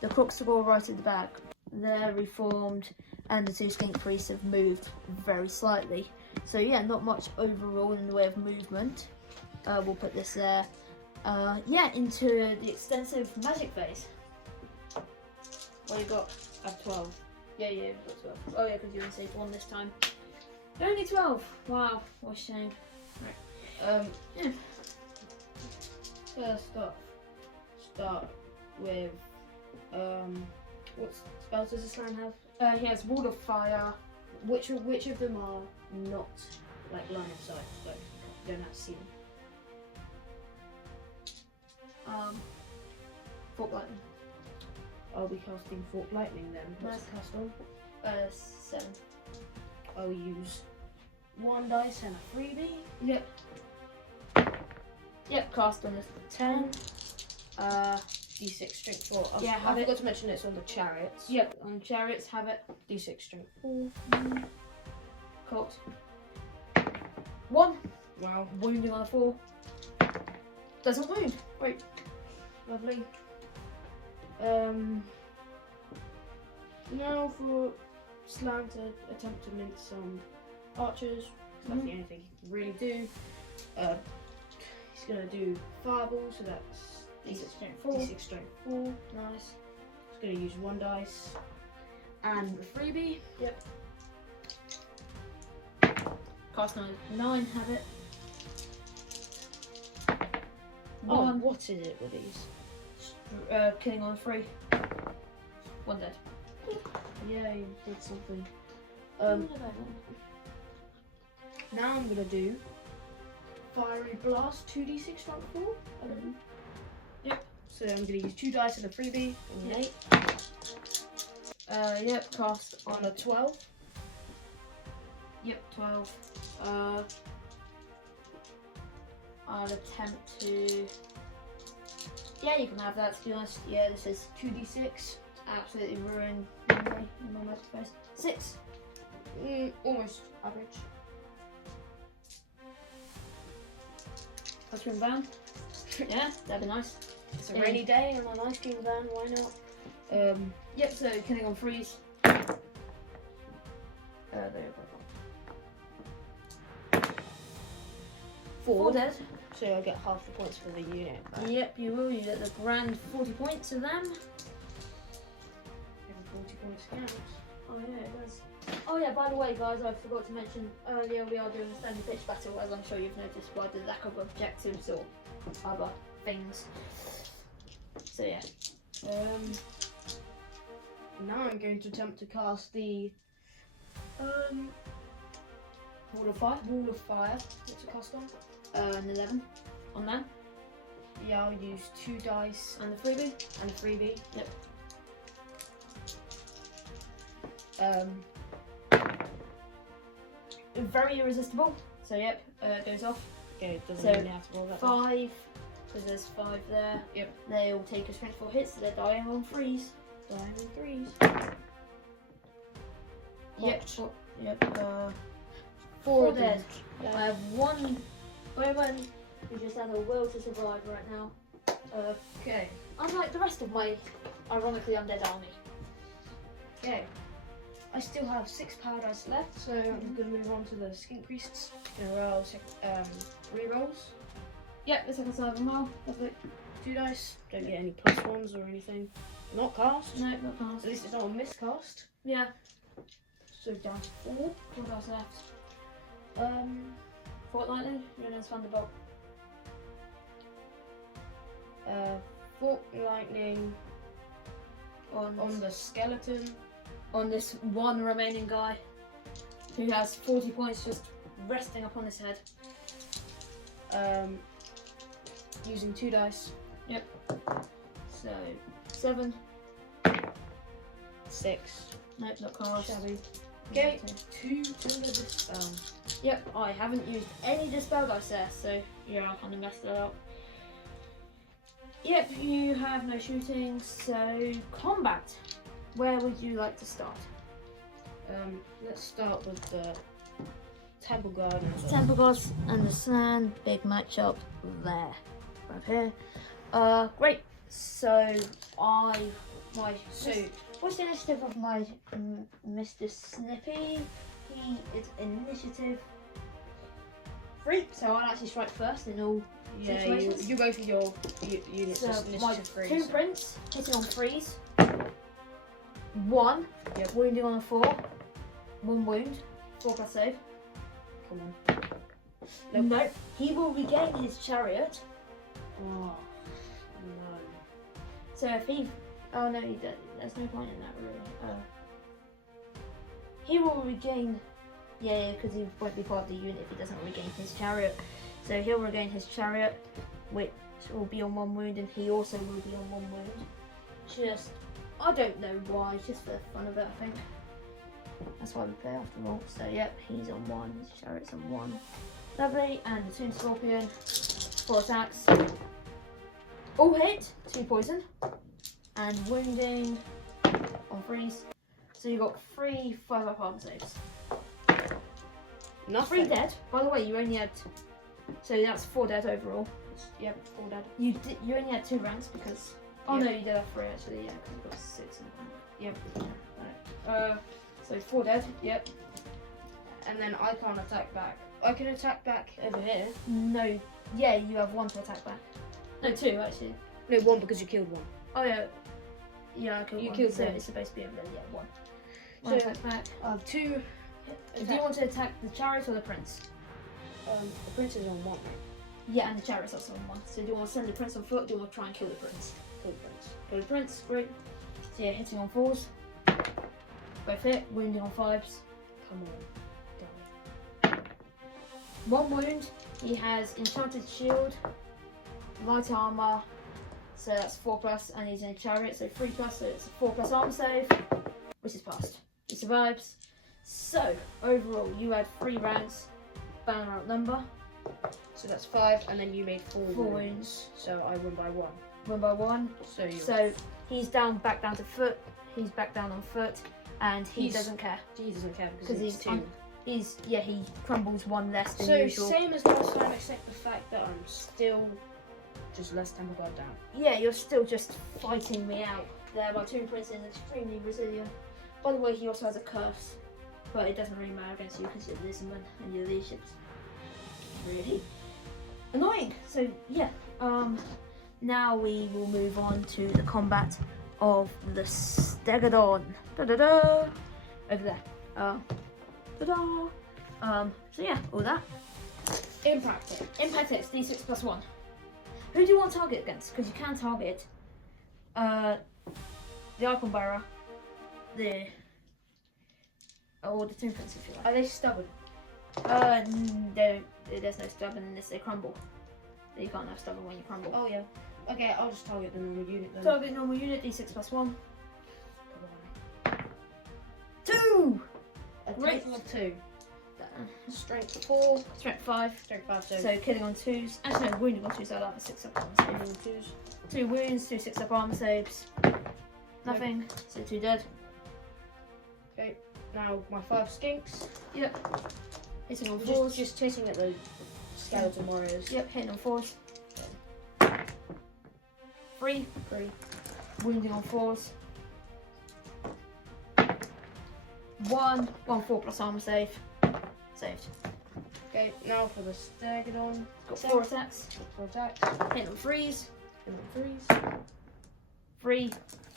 The Crookstegor right at the back, they're reformed, and the 2 Skink Priests have moved very slightly. So yeah, not much overall in the way of movement. We'll put this there. Yeah, into the extensive magic phase. What you got? I have 12. Yeah, you've got 12. Oh yeah, because you only saved 1 this time. Only 12. Wow, what a shame. Right. Yeah. First off, start with what spells does this man have? He has Wall of Fire. Which of them are not like line of sight, so you don't have to see them? Fork Lightning. I'll be casting Fork Lightning then. What's the cast on? 7. I'll use 1 dice and a freebie. Yep. Yep, cast on this 10. D6 strength 4. Yeah, I forgot to mention it's on the chariots. Yep, on Chariots, have it. D6 strength 4. Colt. 1. Wow. Wounding on a 4. Doesn't wound. Wait. Lovely. Now for Slam to attempt to mince some archers. That's the only thing he can really do. He's gonna do Fireball, so that's D6 strength 4. D6 strength 4. Nice. He's gonna use 1 dice and the freebie. Yep. Cast on 9, have it. Oh, 1. what is it with these? Killing on 3. 1 dead. Yeah, you did something. Now I'm gonna do Fiery Blast 2d6 strength 4. Yep. So I'm gonna use 2 dice and a freebie. Yep. Yep, cast On a 12. Yep, 12. I'll attempt to... Yeah, you can have that, to be honest. Yeah, this is 2d6. Absolutely ruined memory in my magic phase. 6. Almost average. Ice cream van. Yeah, that'd be nice. It's a rainy day and an ice cream van, why not? Yep, so killing on 3s. There you go. 4 dead. So I'll get half the points for the unit. Right? Yep, you will. You get the grand 40 points of them. Every 40 points counts. Oh yeah, it does. Oh yeah, by the way guys, I forgot to mention earlier we are doing a standard pitch battle, as I'm sure you've noticed by the lack of objectives or other things. So yeah. Now I'm going to attempt to cast the Wall of Fire. Wall of Fire. What's it cost on? An 11 on that. Yeah, I'll use 2 dice And the freebie. and a freebie. Yep. Very irresistible. So yep, goes off. Okay, it doesn't So, really have to roll that. 5, because there's 5 there. Yep. They all take a strength 4 hits, so they're dying on 3s. Dying on 3s. Yep. Popped. Yep. 4 4 dead. Yeah. I have 1 woman who just has a will to survive right now. Okay. Unlike the rest of my ironically undead army. Okay. I still have 6 power dice left, so I'm going to move on to the skink priests. Gonna roll re-rolls. Yep, the second side of a mile. Lovely. 2 dice. Don't get any +1s or anything. Not cast. No, not cast. At least it's not a miscast. Yeah. So down to 4. 4 dice left. Fortnightly, you're gonna Thunderbolt. Fork lightning on the skeleton. On this one remaining guy who has 40 points just resting upon his head. Using 2 dice. Yep. So 7. 6. Nope, not cast. Shabby. Okay, 2 Timber Dispel. Yep, I haven't used any dispel dice there, so yeah, I kind of messed that up. Yep, you have no shooting, so combat. Where would you like to start? Let's start with the Temple Guard. Temple Gods and the Slan, big matchup there, right here. Great. So what's the initiative of my Mr. Snippy? He is initiative 3, so I'll actually strike first in all situations. You go for your units. So Initiative my 3. 2 prints hitting on 3s. 1 Yep. wounding on a 4. 1 wound. 4 plus save. Come on. Nope. Nope. He will regain his chariot. Oh no. So if he, oh no, he does. There's no point in that really. He will regain, because he won't be part of the unit if he doesn't regain his chariot. So he'll regain his chariot, which will be on 1 wound, and he also will be on 1 wound. I don't know why, just for the fun of it, I think. That's why we play after all. So yep, he's on 1, his chariot's on 1. Lovely, and the Toon Scorpion, 4 attacks. All hit, 2 poison, and wounding on 3s. So you got 3 5-up armor saves. Nothing. 3 dead. By the way, you only had, so that's 4 dead overall. Yep, 4 dead. You only had 2 ranks because, oh Yep. no, you did have 3 actually, yeah, because you got 6 in the rank. Yep. So 4 dead, yep. And then I can't attack back. I can attack back over here. No, yeah, you have 1 to attack back. No, 2 actually. No, 1 because you killed 1. Oh yeah. Yeah, I killed 1. killed so 1. it's supposed to be over there, yeah, 1. So- 1 attack back. I have 2. Do you want to attack the chariot or the prince? The prince is on 1, right? Yeah, and the chariot's also on 1. So do you want to send the prince on foot or do you want to try and kill the prince? Kill the prince. Kill the prince, great. So yeah, hitting on 4s. Both hit, wounding on 5s. Come on. 1 wound. He has enchanted shield, light armor, so that's 4+, and he's in chariot, so 3+, so it's a 4+ armor save, which is passed. He survives. So overall, you had 3 rounds. Banner outnumber. So that's 5, and then you made 4 4 wounds. wounds. So I won by 1. Win by 1. So you. So he's back down to foot. He's back down on foot, and he doesn't care He doesn't care because because he's he's 2. he crumbles 1 less than So usual. same as last time, except the fact that I'm still just less Temple Guard down. Yeah, you're still just fighting me out there. My Toon Prince is extremely resilient. By the way, he also has a curse, but it doesn't really matter against you because you're Lizardman and your leadership's really annoying. So yeah, now we will move on to the combat of the Stegodon. Da da da, over there. Da da. So yeah, all that. Impact it. Impact X, D6 plus 1. Who do you want to target against? Because you can target the Icon Bearer, or the Toon Prince if you like. Are they stubborn? There's no stubborn unless they crumble. You can't have stubborn when you crumble. Oh yeah. Okay, I'll just target the normal unit then. Target normal unit, D6 plus 1. 2! A Great. total of 2. Strength 4. Strength 5. Strength 5. So So killing on 2s. Actually no, wounding on 2s, so I'll have a 6-up armor save. 2s. 2 wounds, 2 6-up armor saves. Nothing, so 2 dead. Okay. Now my 5 skinks. Yep. Hitting on We're 4s. just chasing at the skeleton warriors. Yep, hitting on 4s. 3. 3. Wounding on 4s. 1, 1/4 plus armor save. Saved. Okay, now for the Stegodon. Got 4 attacks. 4 attacks. Hit on 3s. Hit on 3s. 3,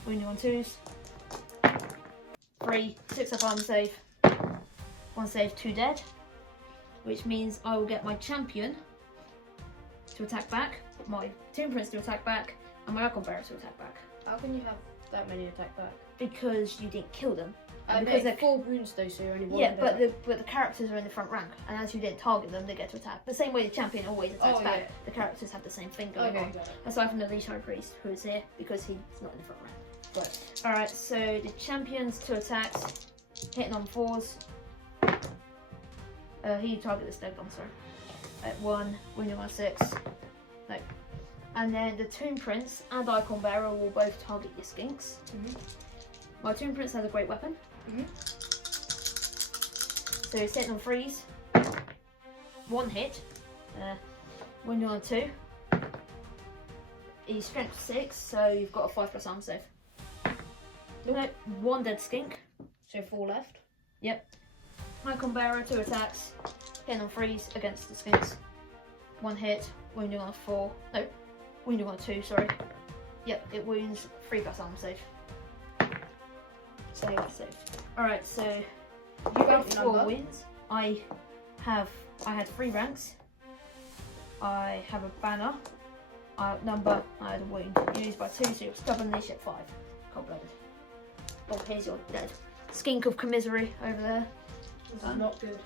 wounding on 2s. 3, 6 up armor save. 1 save, 2 dead. Which means I will get my champion to attack back, my Tomb Prince to attack back, and my Icon Bearer to attack back. How can you have that many attack back? Because you didn't kill them. Because they're 4 wounds though, so you're only one. Yeah, but the characters are in the front rank, and as you didn't target them, they get to attack. The same way the champion always attacks back, yeah. the characters have the same thing going on. Aside from the Leash High Priest, who is here because he's not in the front rank. Right. Alright, so the champion's 2 attacks, hitting on 4s. He targeted the Stegodon, sorry. At 1, wounding on 6. No. And then the Tomb Prince and Icon Bearer will both target your skinks. My Tomb Prince has a great weapon. So he's hitting on 3s. 1 hit. Wounding on 2. He's strength 6, so you've got a 5 plus armor save. No, 1 dead skink. So 4 left. Yep. Icon Bearer, 2 attacks. Hitting on 3s against the skinks. 1 hit. Wounding on a 4. No, wounding on a 2, sorry. Yep, it wounds 3 plus armor save. Saved. Alright, so you got 4 wins. I had 3 ranks. I have a banner. Number, I had a wound. Used by 2, so you're stubborn leadership 5. Cold blooded. Oh, here's your dead skink of commisery over there. This is not good.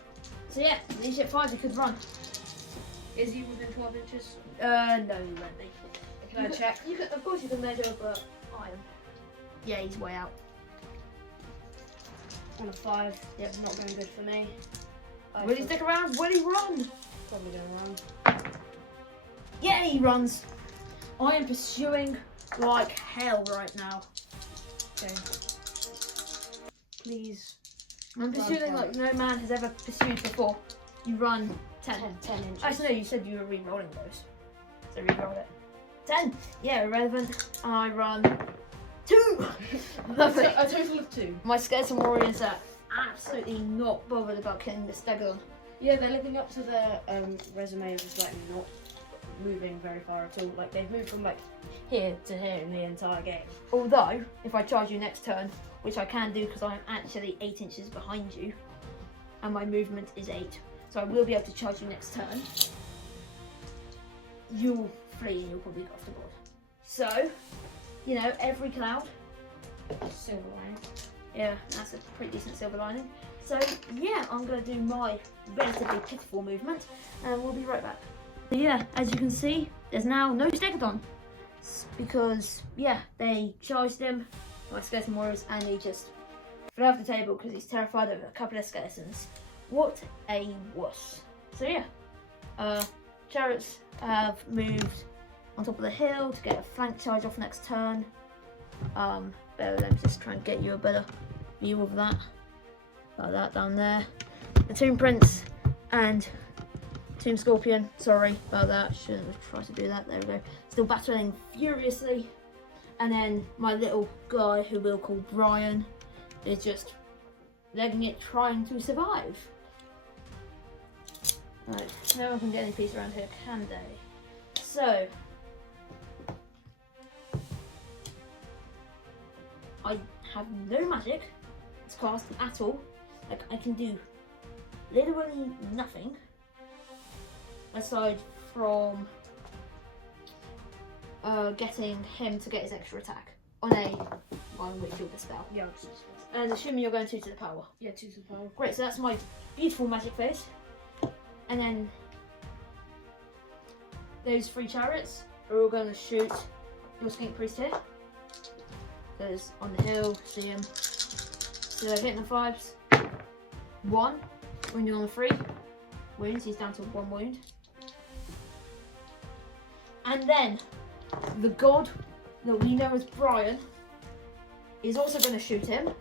So yeah, leadership 5, you could run. Is he within 12 inches? No, he won't be. Can I check? You could, of course you can measure, but I am. Yeah, he's way out. On a 5. Yep, not going good for me. Will he stick around? Will he run? Probably gonna run. Yeah, he runs. I am pursuing like hell right now. Okay. Please. I'm pursuing like no man has ever pursued before. You run 10 inches. Actually, no, you said you were re-rolling those. So re-roll it. 10. Yeah, irrelevant. I run 2. Lovely. A total of 2. My skeleton warriors are absolutely not bothered about killing the Stegodon. Yeah, they're living up to their resume of just like not moving very far at all. Like they've moved from like here to here in the entire game. Although, if I charge you next turn, which I can do because I'm actually 8 inches behind you, and my movement is 8, so I will be able to charge you next turn, you'll flee and you'll probably go off the board. So, you know, every cloud, Silver line. yeah, that's a pretty decent silver lining. So, yeah, I'm going to do my relatively pitiful movement, and we'll be right back. So, yeah, as you can see, there's now no Stegodon, because, yeah, they charged him, my skeleton warriors, and he just flew off the table because he's terrified of a couple of skeletons. What a wuss. So, yeah, chariots have moved on top of the hill to get a flank charge off next turn. Better let me just try and get you a better view of that. Like that down there. The Tomb Prince and Tomb Scorpion, sorry about that, shouldn't have tried to do that, there we go. Still battling furiously. And then my little guy, who we'll call Brian, is just legging it, trying to survive. Right, no one can get any peace around here, can they? So, I have no magic to cast at all. Like, I can do literally nothing aside from getting him to get his extra attack on a one which you'll dispel. Yeah. And assuming you're going 2 to the power. Yeah, 2 to the power. Great, so that's my beautiful magic face. And then those 3 chariots are all going to shoot your skink priest here. There's on the hill, see him. So they're hitting the 5s. 1, wounding on the 3. Wounds, he's down to 1 wound. And then the god that we know as Brian is also going to shoot him.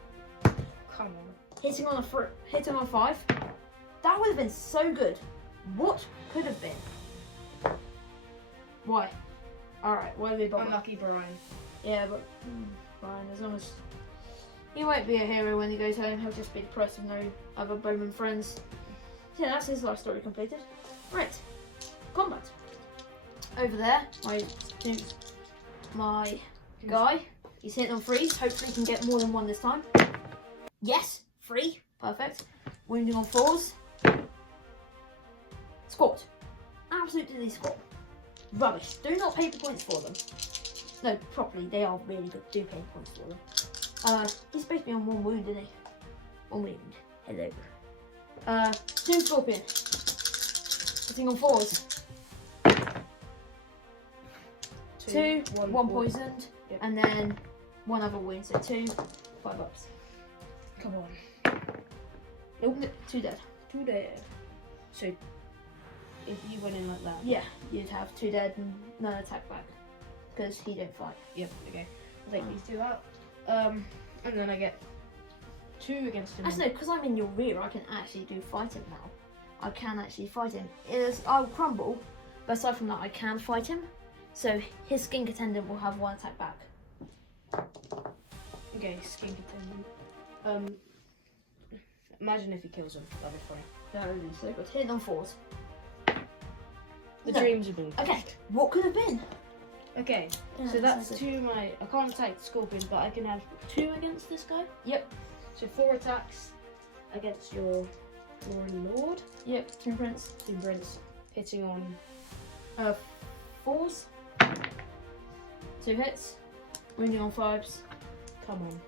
Come on. Hitting on a 5. That would have been so good. What could have been? Why? Alright, why are we bothered? Unlucky Brian. Yeah, but Brian, as long as He won't be a hero when he goes home. He'll just be depressed with no other bowman friends. Yeah, that's his life story completed. Right, combat. Over there, my guy. He's hitting on 3s. Hopefully, he can get more than 1 this time. Yes, 3. Perfect. Wounding on 4s. Scored. Absolutely scored. Rubbish. Do not pay the points for them. No, properly. They are really good. Do pay the points for them. He's supposed to be on 1 wound, isn't he? 1 wound. Hello. Tomb Scorpion. Hitting on 4s. 2, 1 poisoned, yep. And then 1 other wound, so 2, 5 ups. Come on. Nope, 2 dead. 2 dead. So, if you went in like that? Yeah, you'd have 2 dead and none attack back. Because he don't fight. Yep, okay. I'll take these 2 out. And then I get 2 against him. Actually, no, because I'm in your rear, I can actually do fighting now. I can actually fight him. I'll crumble, but aside from that, I can fight him. So his Skink Attendant will have 1 attack back. Okay, Skink Attendant. Imagine if he kills him. That'd be funny. That would be so good. Hitting on 4s. The dreams have been. Okay, what could have been? Okay, Yeah, so that's 2 my. I can't attack the Scorpion, but I can have 2 against this guy. Yep. So 4 attacks against your Lord. Yep. Tomb Prince. Tomb Prince. Hitting on 4s. 2 hits. Wounding on 5s. Come on.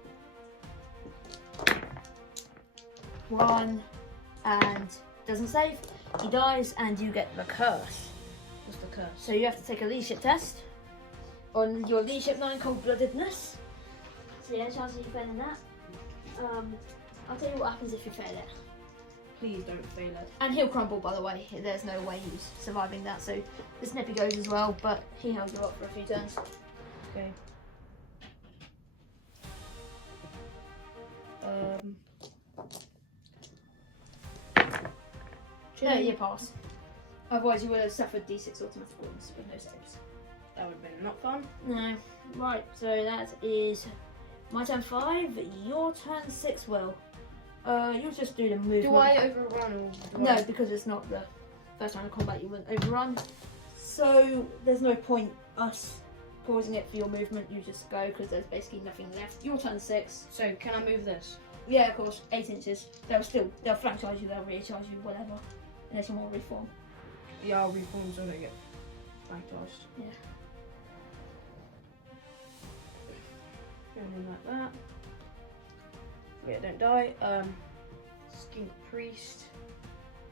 1 and doesn't save. He dies and you get the curse. What's the curse? So you have to take a leadership test on your leadership 9 cold-bloodedness. So yeah, chances of you failing that. I'll tell you what happens if you fail it. Please don't fail it. And he'll crumble, by the way. There's no way he's surviving that. So the Snippy goes as well, but he held you up for a few turns. Okay. No, you pass. Otherwise you would have suffered D6 automatic wounds with no saves. That would have been not fun. No. Right, so that is my turn 5, your turn 6, Will. You'll just do the movement. Do I overrun or No, because it's not the first round of combat you wouldn't overrun. So there's no point us pausing it for your movement, you just go because there's basically nothing left. Your turn 6. So can I move this? Yeah, of course, 8 inches. They'll flank charge you, they'll rear charge you, whatever. Unless you want to reform. Yeah, I'll reform so they get flank charged. Yeah. And then like that. Yeah, don't die. Skink Priest.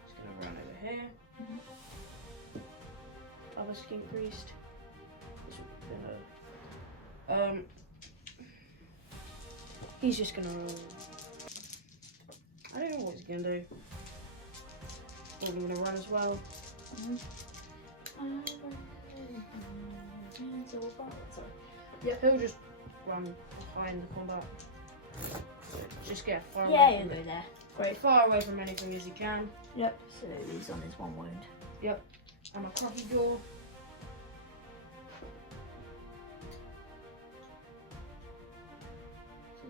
Just gonna run over here. Other Skink Priest. He's just gonna. I don't know what he's gonna do. Probably gonna run as well. Yeah, he'll just run behind the combat. Just get far away. You'll go there. Great, far away from anything as he can. Yep. So he's on his 1 wound. Yep. And my coffee jaw.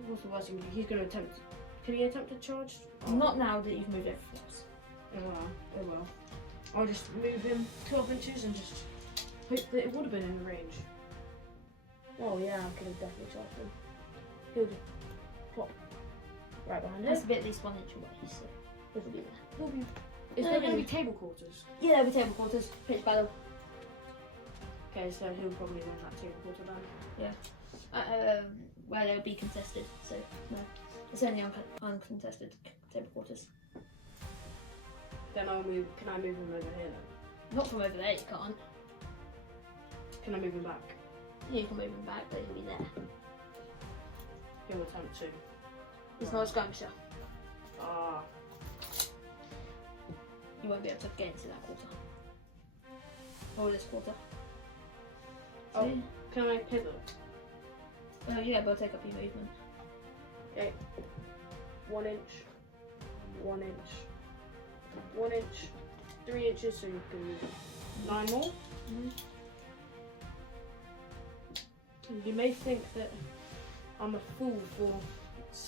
What's the worst thing? He's going to attempt. Can he attempt to charge? Oh. Not now that you've moved everything else. Oh well. I'll just move him 12 inches and just hope that it would have been in the range. Oh yeah, I could have definitely charged him. He'll just plop right behind him. That's a bit at least 1 inch away, so it'll be there. Is there going to be table quarters? Yeah, there'll be table quarters, pitch battle. Okay, so he'll probably win that table quarter then. Yeah. Where they'll be contested, so no. It's only uncontested table quarters. Then I'll move. Can I move him over here then? Not from over there, you can't. Can I move him back? Yeah, you can move him back, but he'll be there. He'll attempt to. It's not a skirmisher. Ah. You won't be able to get into that quarter. Or this quarter. Oh, See? can I pivot? Yeah, but take up your movement. Okay. 1 inch. 1 inch. 1 inch. 3 inches, so you can move 9 more. You may think that I'm a fool for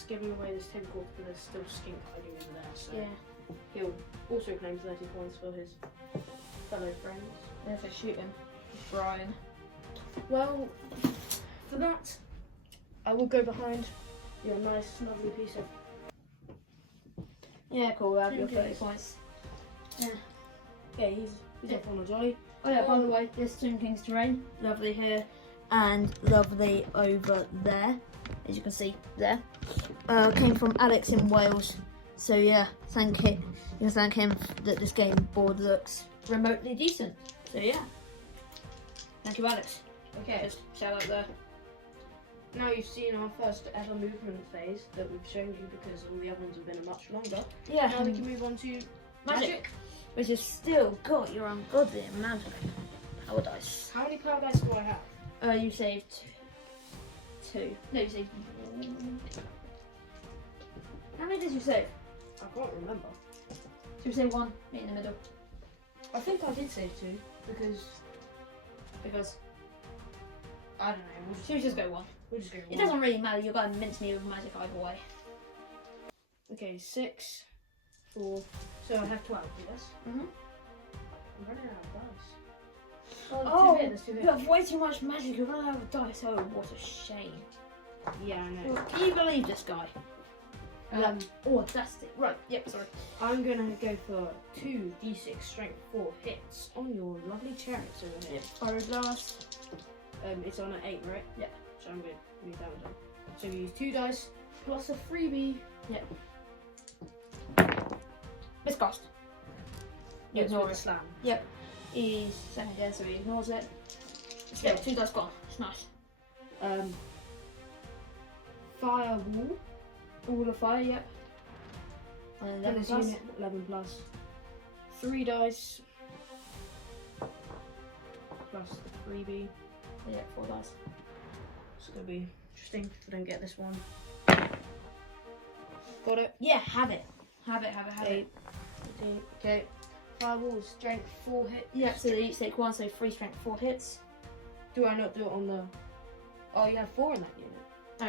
giving away this 10 corp, but there's still skink hiding over there, so Yeah. he'll also claim 30 points for his fellow friends. We have to shoot him. Brian. Well, for that, I will go behind your nice, lovely piece of. Yeah, cool. We'll have your Tomb 30 Kings. points. Yeah, he's up on a jolly. Oh yeah, by the way, this Tomb Kings terrain, lovely here and lovely over there, as you can see there. Came from Alex in Wales, so yeah, thank him. You can thank him that this game board looks remotely decent. So yeah, thank you, Alex. Okay, Just shout out there. now you've seen our first ever movement phase that we've shown you because all the other ones have been much longer. Yeah, Now we can move on to magic. which has still got your ungodly amount of power dice. How many power dice do I have? You saved two. No, you saved. How many did you save? I can't remember. Did you save one? Meet in the middle. I think I did save 2 because I don't know. Should we just go one? We'll just go It one. doesn't really matter. You're going to mince me with magic either way. Okay, 6, 4. So I have 12. Yes. Mhm. I'm running out of dice. Oh, too big, that's too big. you have way too much magic. You're running out of dice. Oh, what a shame. Yeah, I know. Can you believe this guy? Audacity. Right. Yep. Sorry. I'm gonna go for 2 d6 strength 4 hits on your lovely chariots over here. Pyroblast. It's on an 8, right? Yeah. So I'm gonna move that one down. So we use 2 dice plus a freebie. Miscast. You It's ignore with it. a slam. Yep. He's second there, so he ignores it. Still, 2 dice gone. It's nice. Fire wall. All of fire. Yep. And 11 This plus. unit 11 plus 3 dice plus the freebie. Yeah, 4 dice. It's gonna be interesting if I don't get this one. Got it. Yeah, have it. Have it. Okay. Firewall strength 4 hit. Yeah, so they each take 1, so 3 strength, 4 hits. Do I not do it on the? Oh, you have 4 in that unit.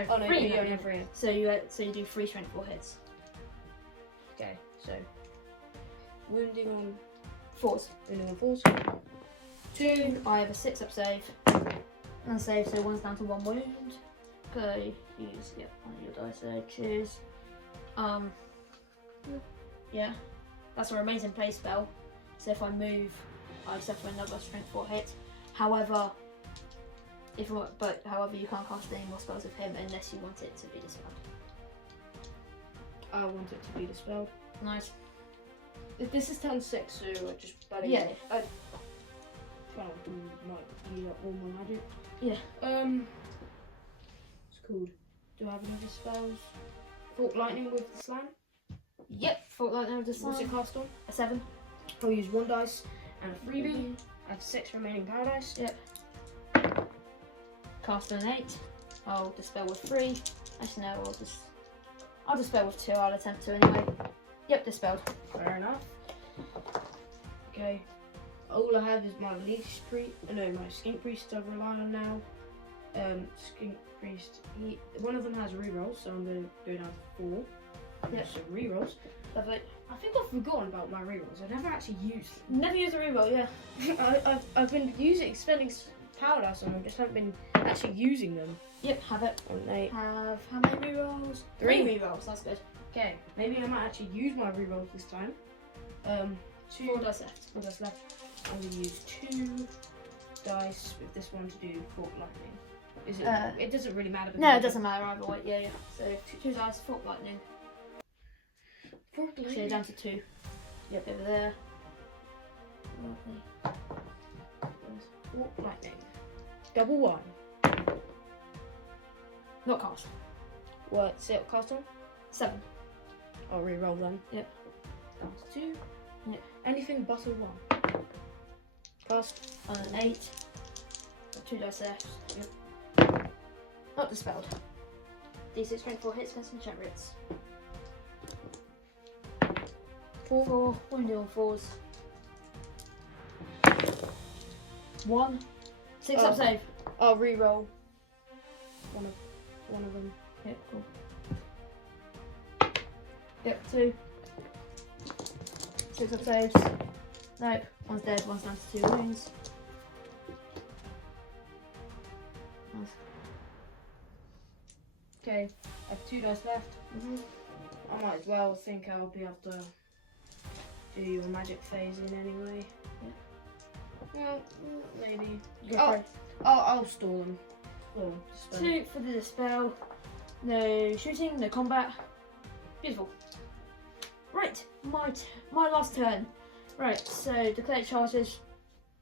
No, Oh no, 3 you in that only have unit. 3. So you do 3 strength, 4 hits. Okay, so wounding on 4s. 4s. 2. I have a 6 up save. And save, so 1's down to 1 wound. Okay, use one of your dice there. Choose. Yeah, that's a amazing play spell. So if I move, I suffer another strength 4 hit. However, however, you can't cast any more spells with him unless you want it to be dispelled. I want it to be dispelled. Nice. This is turn 6, so I just Yeah. I might use up all my magic. Yeah. It's called. Do I have any other spells? Fork lightning with the slam. Yep. Fault lightning with the What's it slam. cast on? A 7. I'll use 1 dice and a freebie. I have 6 remaining power dice. Yep. Cast on an 8. I'll dispel with 3. Actually no, I'll dispel with 2. I'll attempt to anyway. Yep, dispelled. Fair enough. Okay. All I have is my leech priest. No, my skink priest I rely on now. Skink priest. One of them has rerolls, so I'm going to go down to 4. Yep. So rerolls. Lovely. I think I've forgotten about my rerolls. I never actually used them. Never use a reroll, yeah. I've been spending power dice on them, just haven't been actually using them. Yep, have it. On 8. Have how many rerolls? 3 rerolls, that's good. Okay, maybe I might actually use my rerolls this time. 2 4 dice left. 4 dice left. I'm going to use 2 dice with this one to do fork lightning. Is it? It doesn't really matter. No, it doesn't matter either way. Yeah. So 2 dice, fork lightning. Fork So you're lightning. down to 2. Yep, over there. Lovely. Fork lightning. Double 1. Not cast. What? Say it cast on? 7. I'll re-roll then. Yep. Down to 2. Yep. Anything but a 1. Cast. On an 8. 2 dice left. Yep. Not dispelled. D6 strength 4 hits against enchantments. 4. Wounded on 4s. 1. 6 up Oh. save. I'll re-roll one of them. Yep, cool. Yep, 2. 6 up saves. Nope, one's dead, one's down to 2 wounds. Nice. Okay, I have 2 dice left. I might as well think I'll be able to do your magic phasing anyway. Well, maybe. I'll store them. 2 for the dispel. No shooting, no combat. Beautiful. Right, my last turn. Right, so declare charges.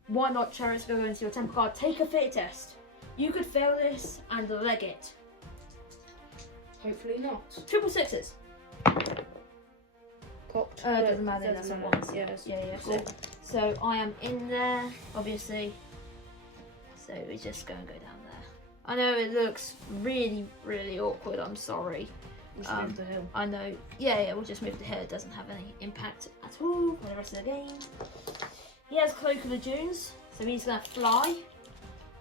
Why not chariots go into your temple card? Take a fate test. You could fail this and leg it. Hopefully not. Triple sixes. Popped. Doesn't matter, that's a once. Yes. Yeah, cool. So I am in there, obviously. So we're just gonna go down there. I know it looks really, really awkward, I'm sorry. Just move the hill. I know, yeah, we'll just move the hill. It doesn't have any impact at all for the rest of the game. He has Cloak of the Dunes, so he's gonna fly.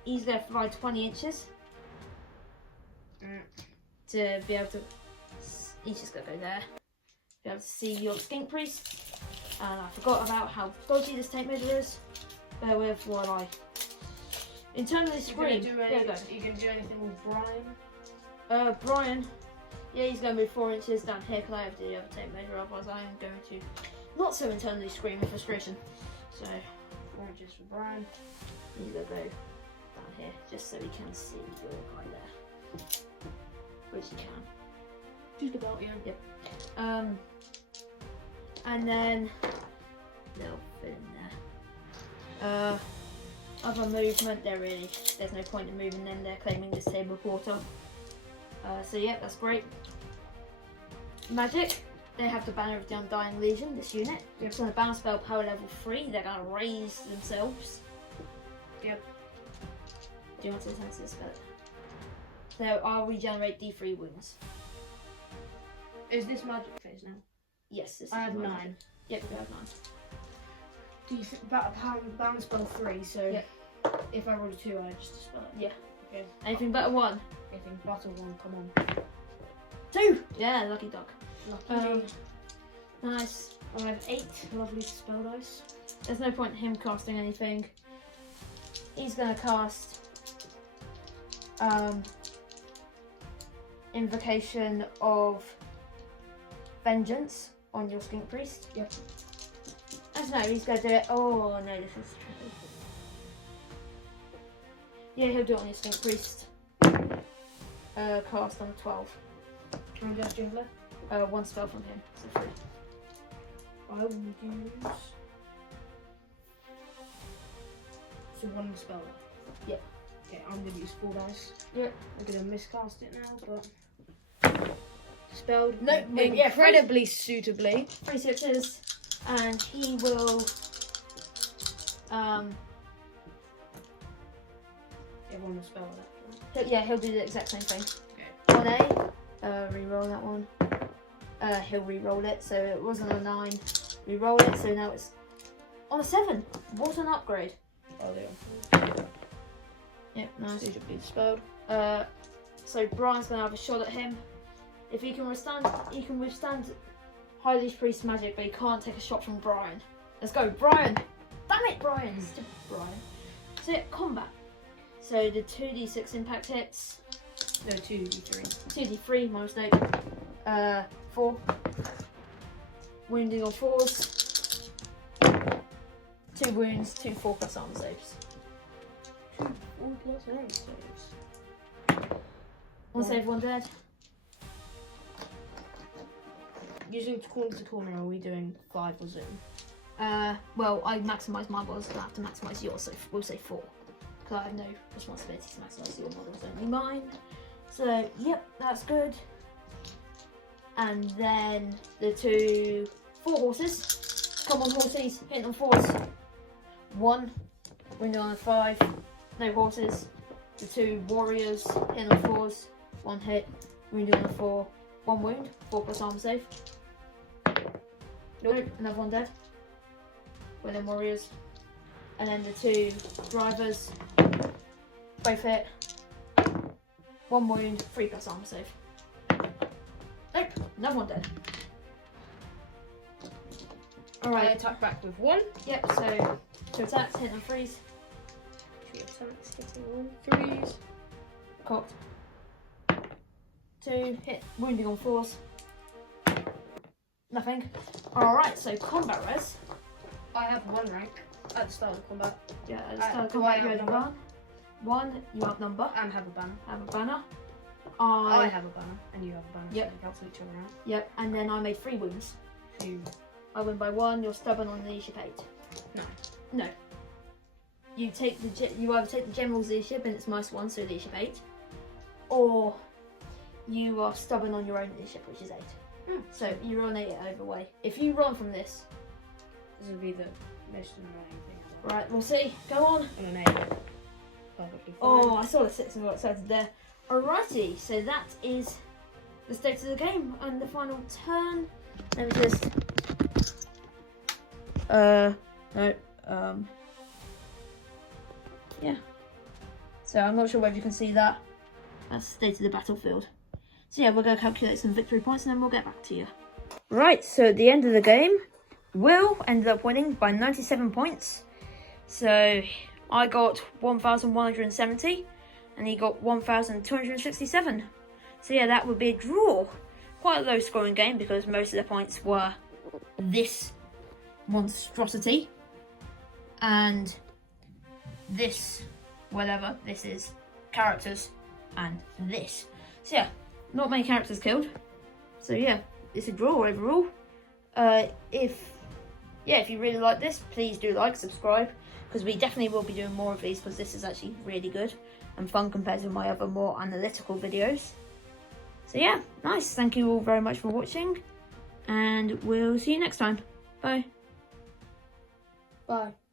He's gonna fly 20 inches. To be able to, he's just gonna go there. Be able to see your Skink Priest. And I forgot about how dodgy this tape measure is. Bear with while I internally scream. You gonna do anything with Brian? Brian, yeah, he's going to move 4 inches down here because I have the other tape measure, otherwise I am going to not so internally scream in frustration. So 4 inches for Brian. He's going to go down here just so he can see your guy there, which he can. Just about, yeah. Yep. And then they'll fit in there. Other movement, there's no point in moving them. They're claiming this table quarter. So yeah, that's great. Magic, they have the Banner of the Undying Legion, this unit. Yep. It's on a banner spell power level 3, they're going to raise themselves. Yep. Do you want to attempt to spell it? So I'll regenerate D3 wounds. Is this magic phase now? Yes, this is I have magic. 9. Yep, you have 9. Do you think balance spell 3, so Yep. if I roll a 2 I just dispel it? Yeah. Okay. Anything but a 1? Anything but a 1, come on. 2! Yeah, lucky dog. Lucky. Nice. I have 8 lovely spell dice. There's no point in him casting anything. He's going to cast Invocation of Vengeance on your Skink Priest. Yep. Actually, no, he's going to do it. Oh no, this is tricky. Yeah, he'll do it on your Skink Priest. Cast on 12. How many dice do you have left? 1 spell from him, so 3. I will use. So 1 spell left? Yep. Okay, I'm going to use 4 dice. Yep. I'm going to miscast it now, but. Spelled No, yeah, incredibly suitably. 3 sixes, and he will. Everyone will spell that. Yeah, he'll do the exact same thing. Okay. 1A, re-roll that one. He'll re-roll it, so it wasn't a 9. Re-roll it, so now it's on a 7. What an upgrade. Oh, they are. Yep, nice. Suitably spelled. So Brian's gonna have a shot at him. If he can withstand High Leash Priest magic, but he can't take a shot from Brian. Let's go, Brian! Damn it, Brian! Stupid Brian. So yeah, combat. So the 2d6 impact hits. No, 2d3. 2d3 minus 8. 4. Wounding on 4s. 2 wounds, 2 4+ armor saves. 2 4+ armor saves. 1 save, 1 dead. Using corner to corner, are we doing 5 or zoom? Well, I maximised my models, so I have to maximise yours, so we'll say 4. Because I have no responsibility to maximise your models, only mine. So, yep, that's good. And then the 2 4 horses. Come on, horses, hit on 4s. 1, wounding on a 5, no horses. The 2 warriors, hit on 4s, 1 hit, wounding on a 4, 1 wound, 4+ armor save. Nope, another 1 dead. With them warriors. And then the 2 drivers, both hit. 1 wound, 3+ armor save. Nope, another 1 dead. I Alright. attack back with 1. Yep, so 2 attacks, hit and freeze. 2 attacks, hitting 1, 3s. Cocked. 2, hit, wounding on 4s. Nothing. Alright, so combat res. I have 1 rank at the start of combat. Yeah, at the start of do combat I you have have number? 1, you outnumber. And have a banner. Have a banner. I have a banner, and you have a banner. Yep. So we cancel each other out. Yep, and then I made 3 wounds. 2. I win by 1, you're stubborn on leadership 8. No. No. You take you either take the general's leadership and it's -1, so leadership 8, or you are stubborn on your own leadership, which is 8. So you roll an 8 either way. If you run from this, This would be the most annoying thing ever. right, we'll see. Go on. On an 8. Perfectly fine. Oh, I saw the 6 and got excited there. Alrighty, so that is the state of the game and the final turn. Let me just. No. Yeah. So I'm not sure whether you can see that. That's the state of the battlefield. So yeah, we're going to calculate some victory points and then we'll get back to you. Right, so at the end of the game, Will ended up winning by 97 points. So I got 1,170 and he got 1,267. So yeah, that would be a draw. Quite a low scoring game because most of the points were this monstrosity and this, whatever this is, characters, and this. So yeah, not many characters killed. So yeah, it's a draw overall. If you really like this, please do like, subscribe, because we definitely will be doing more of these because this is actually really good and fun compared to my other more analytical videos. So yeah, nice. Thank you all very much for watching and we'll see you next time. Bye. Bye.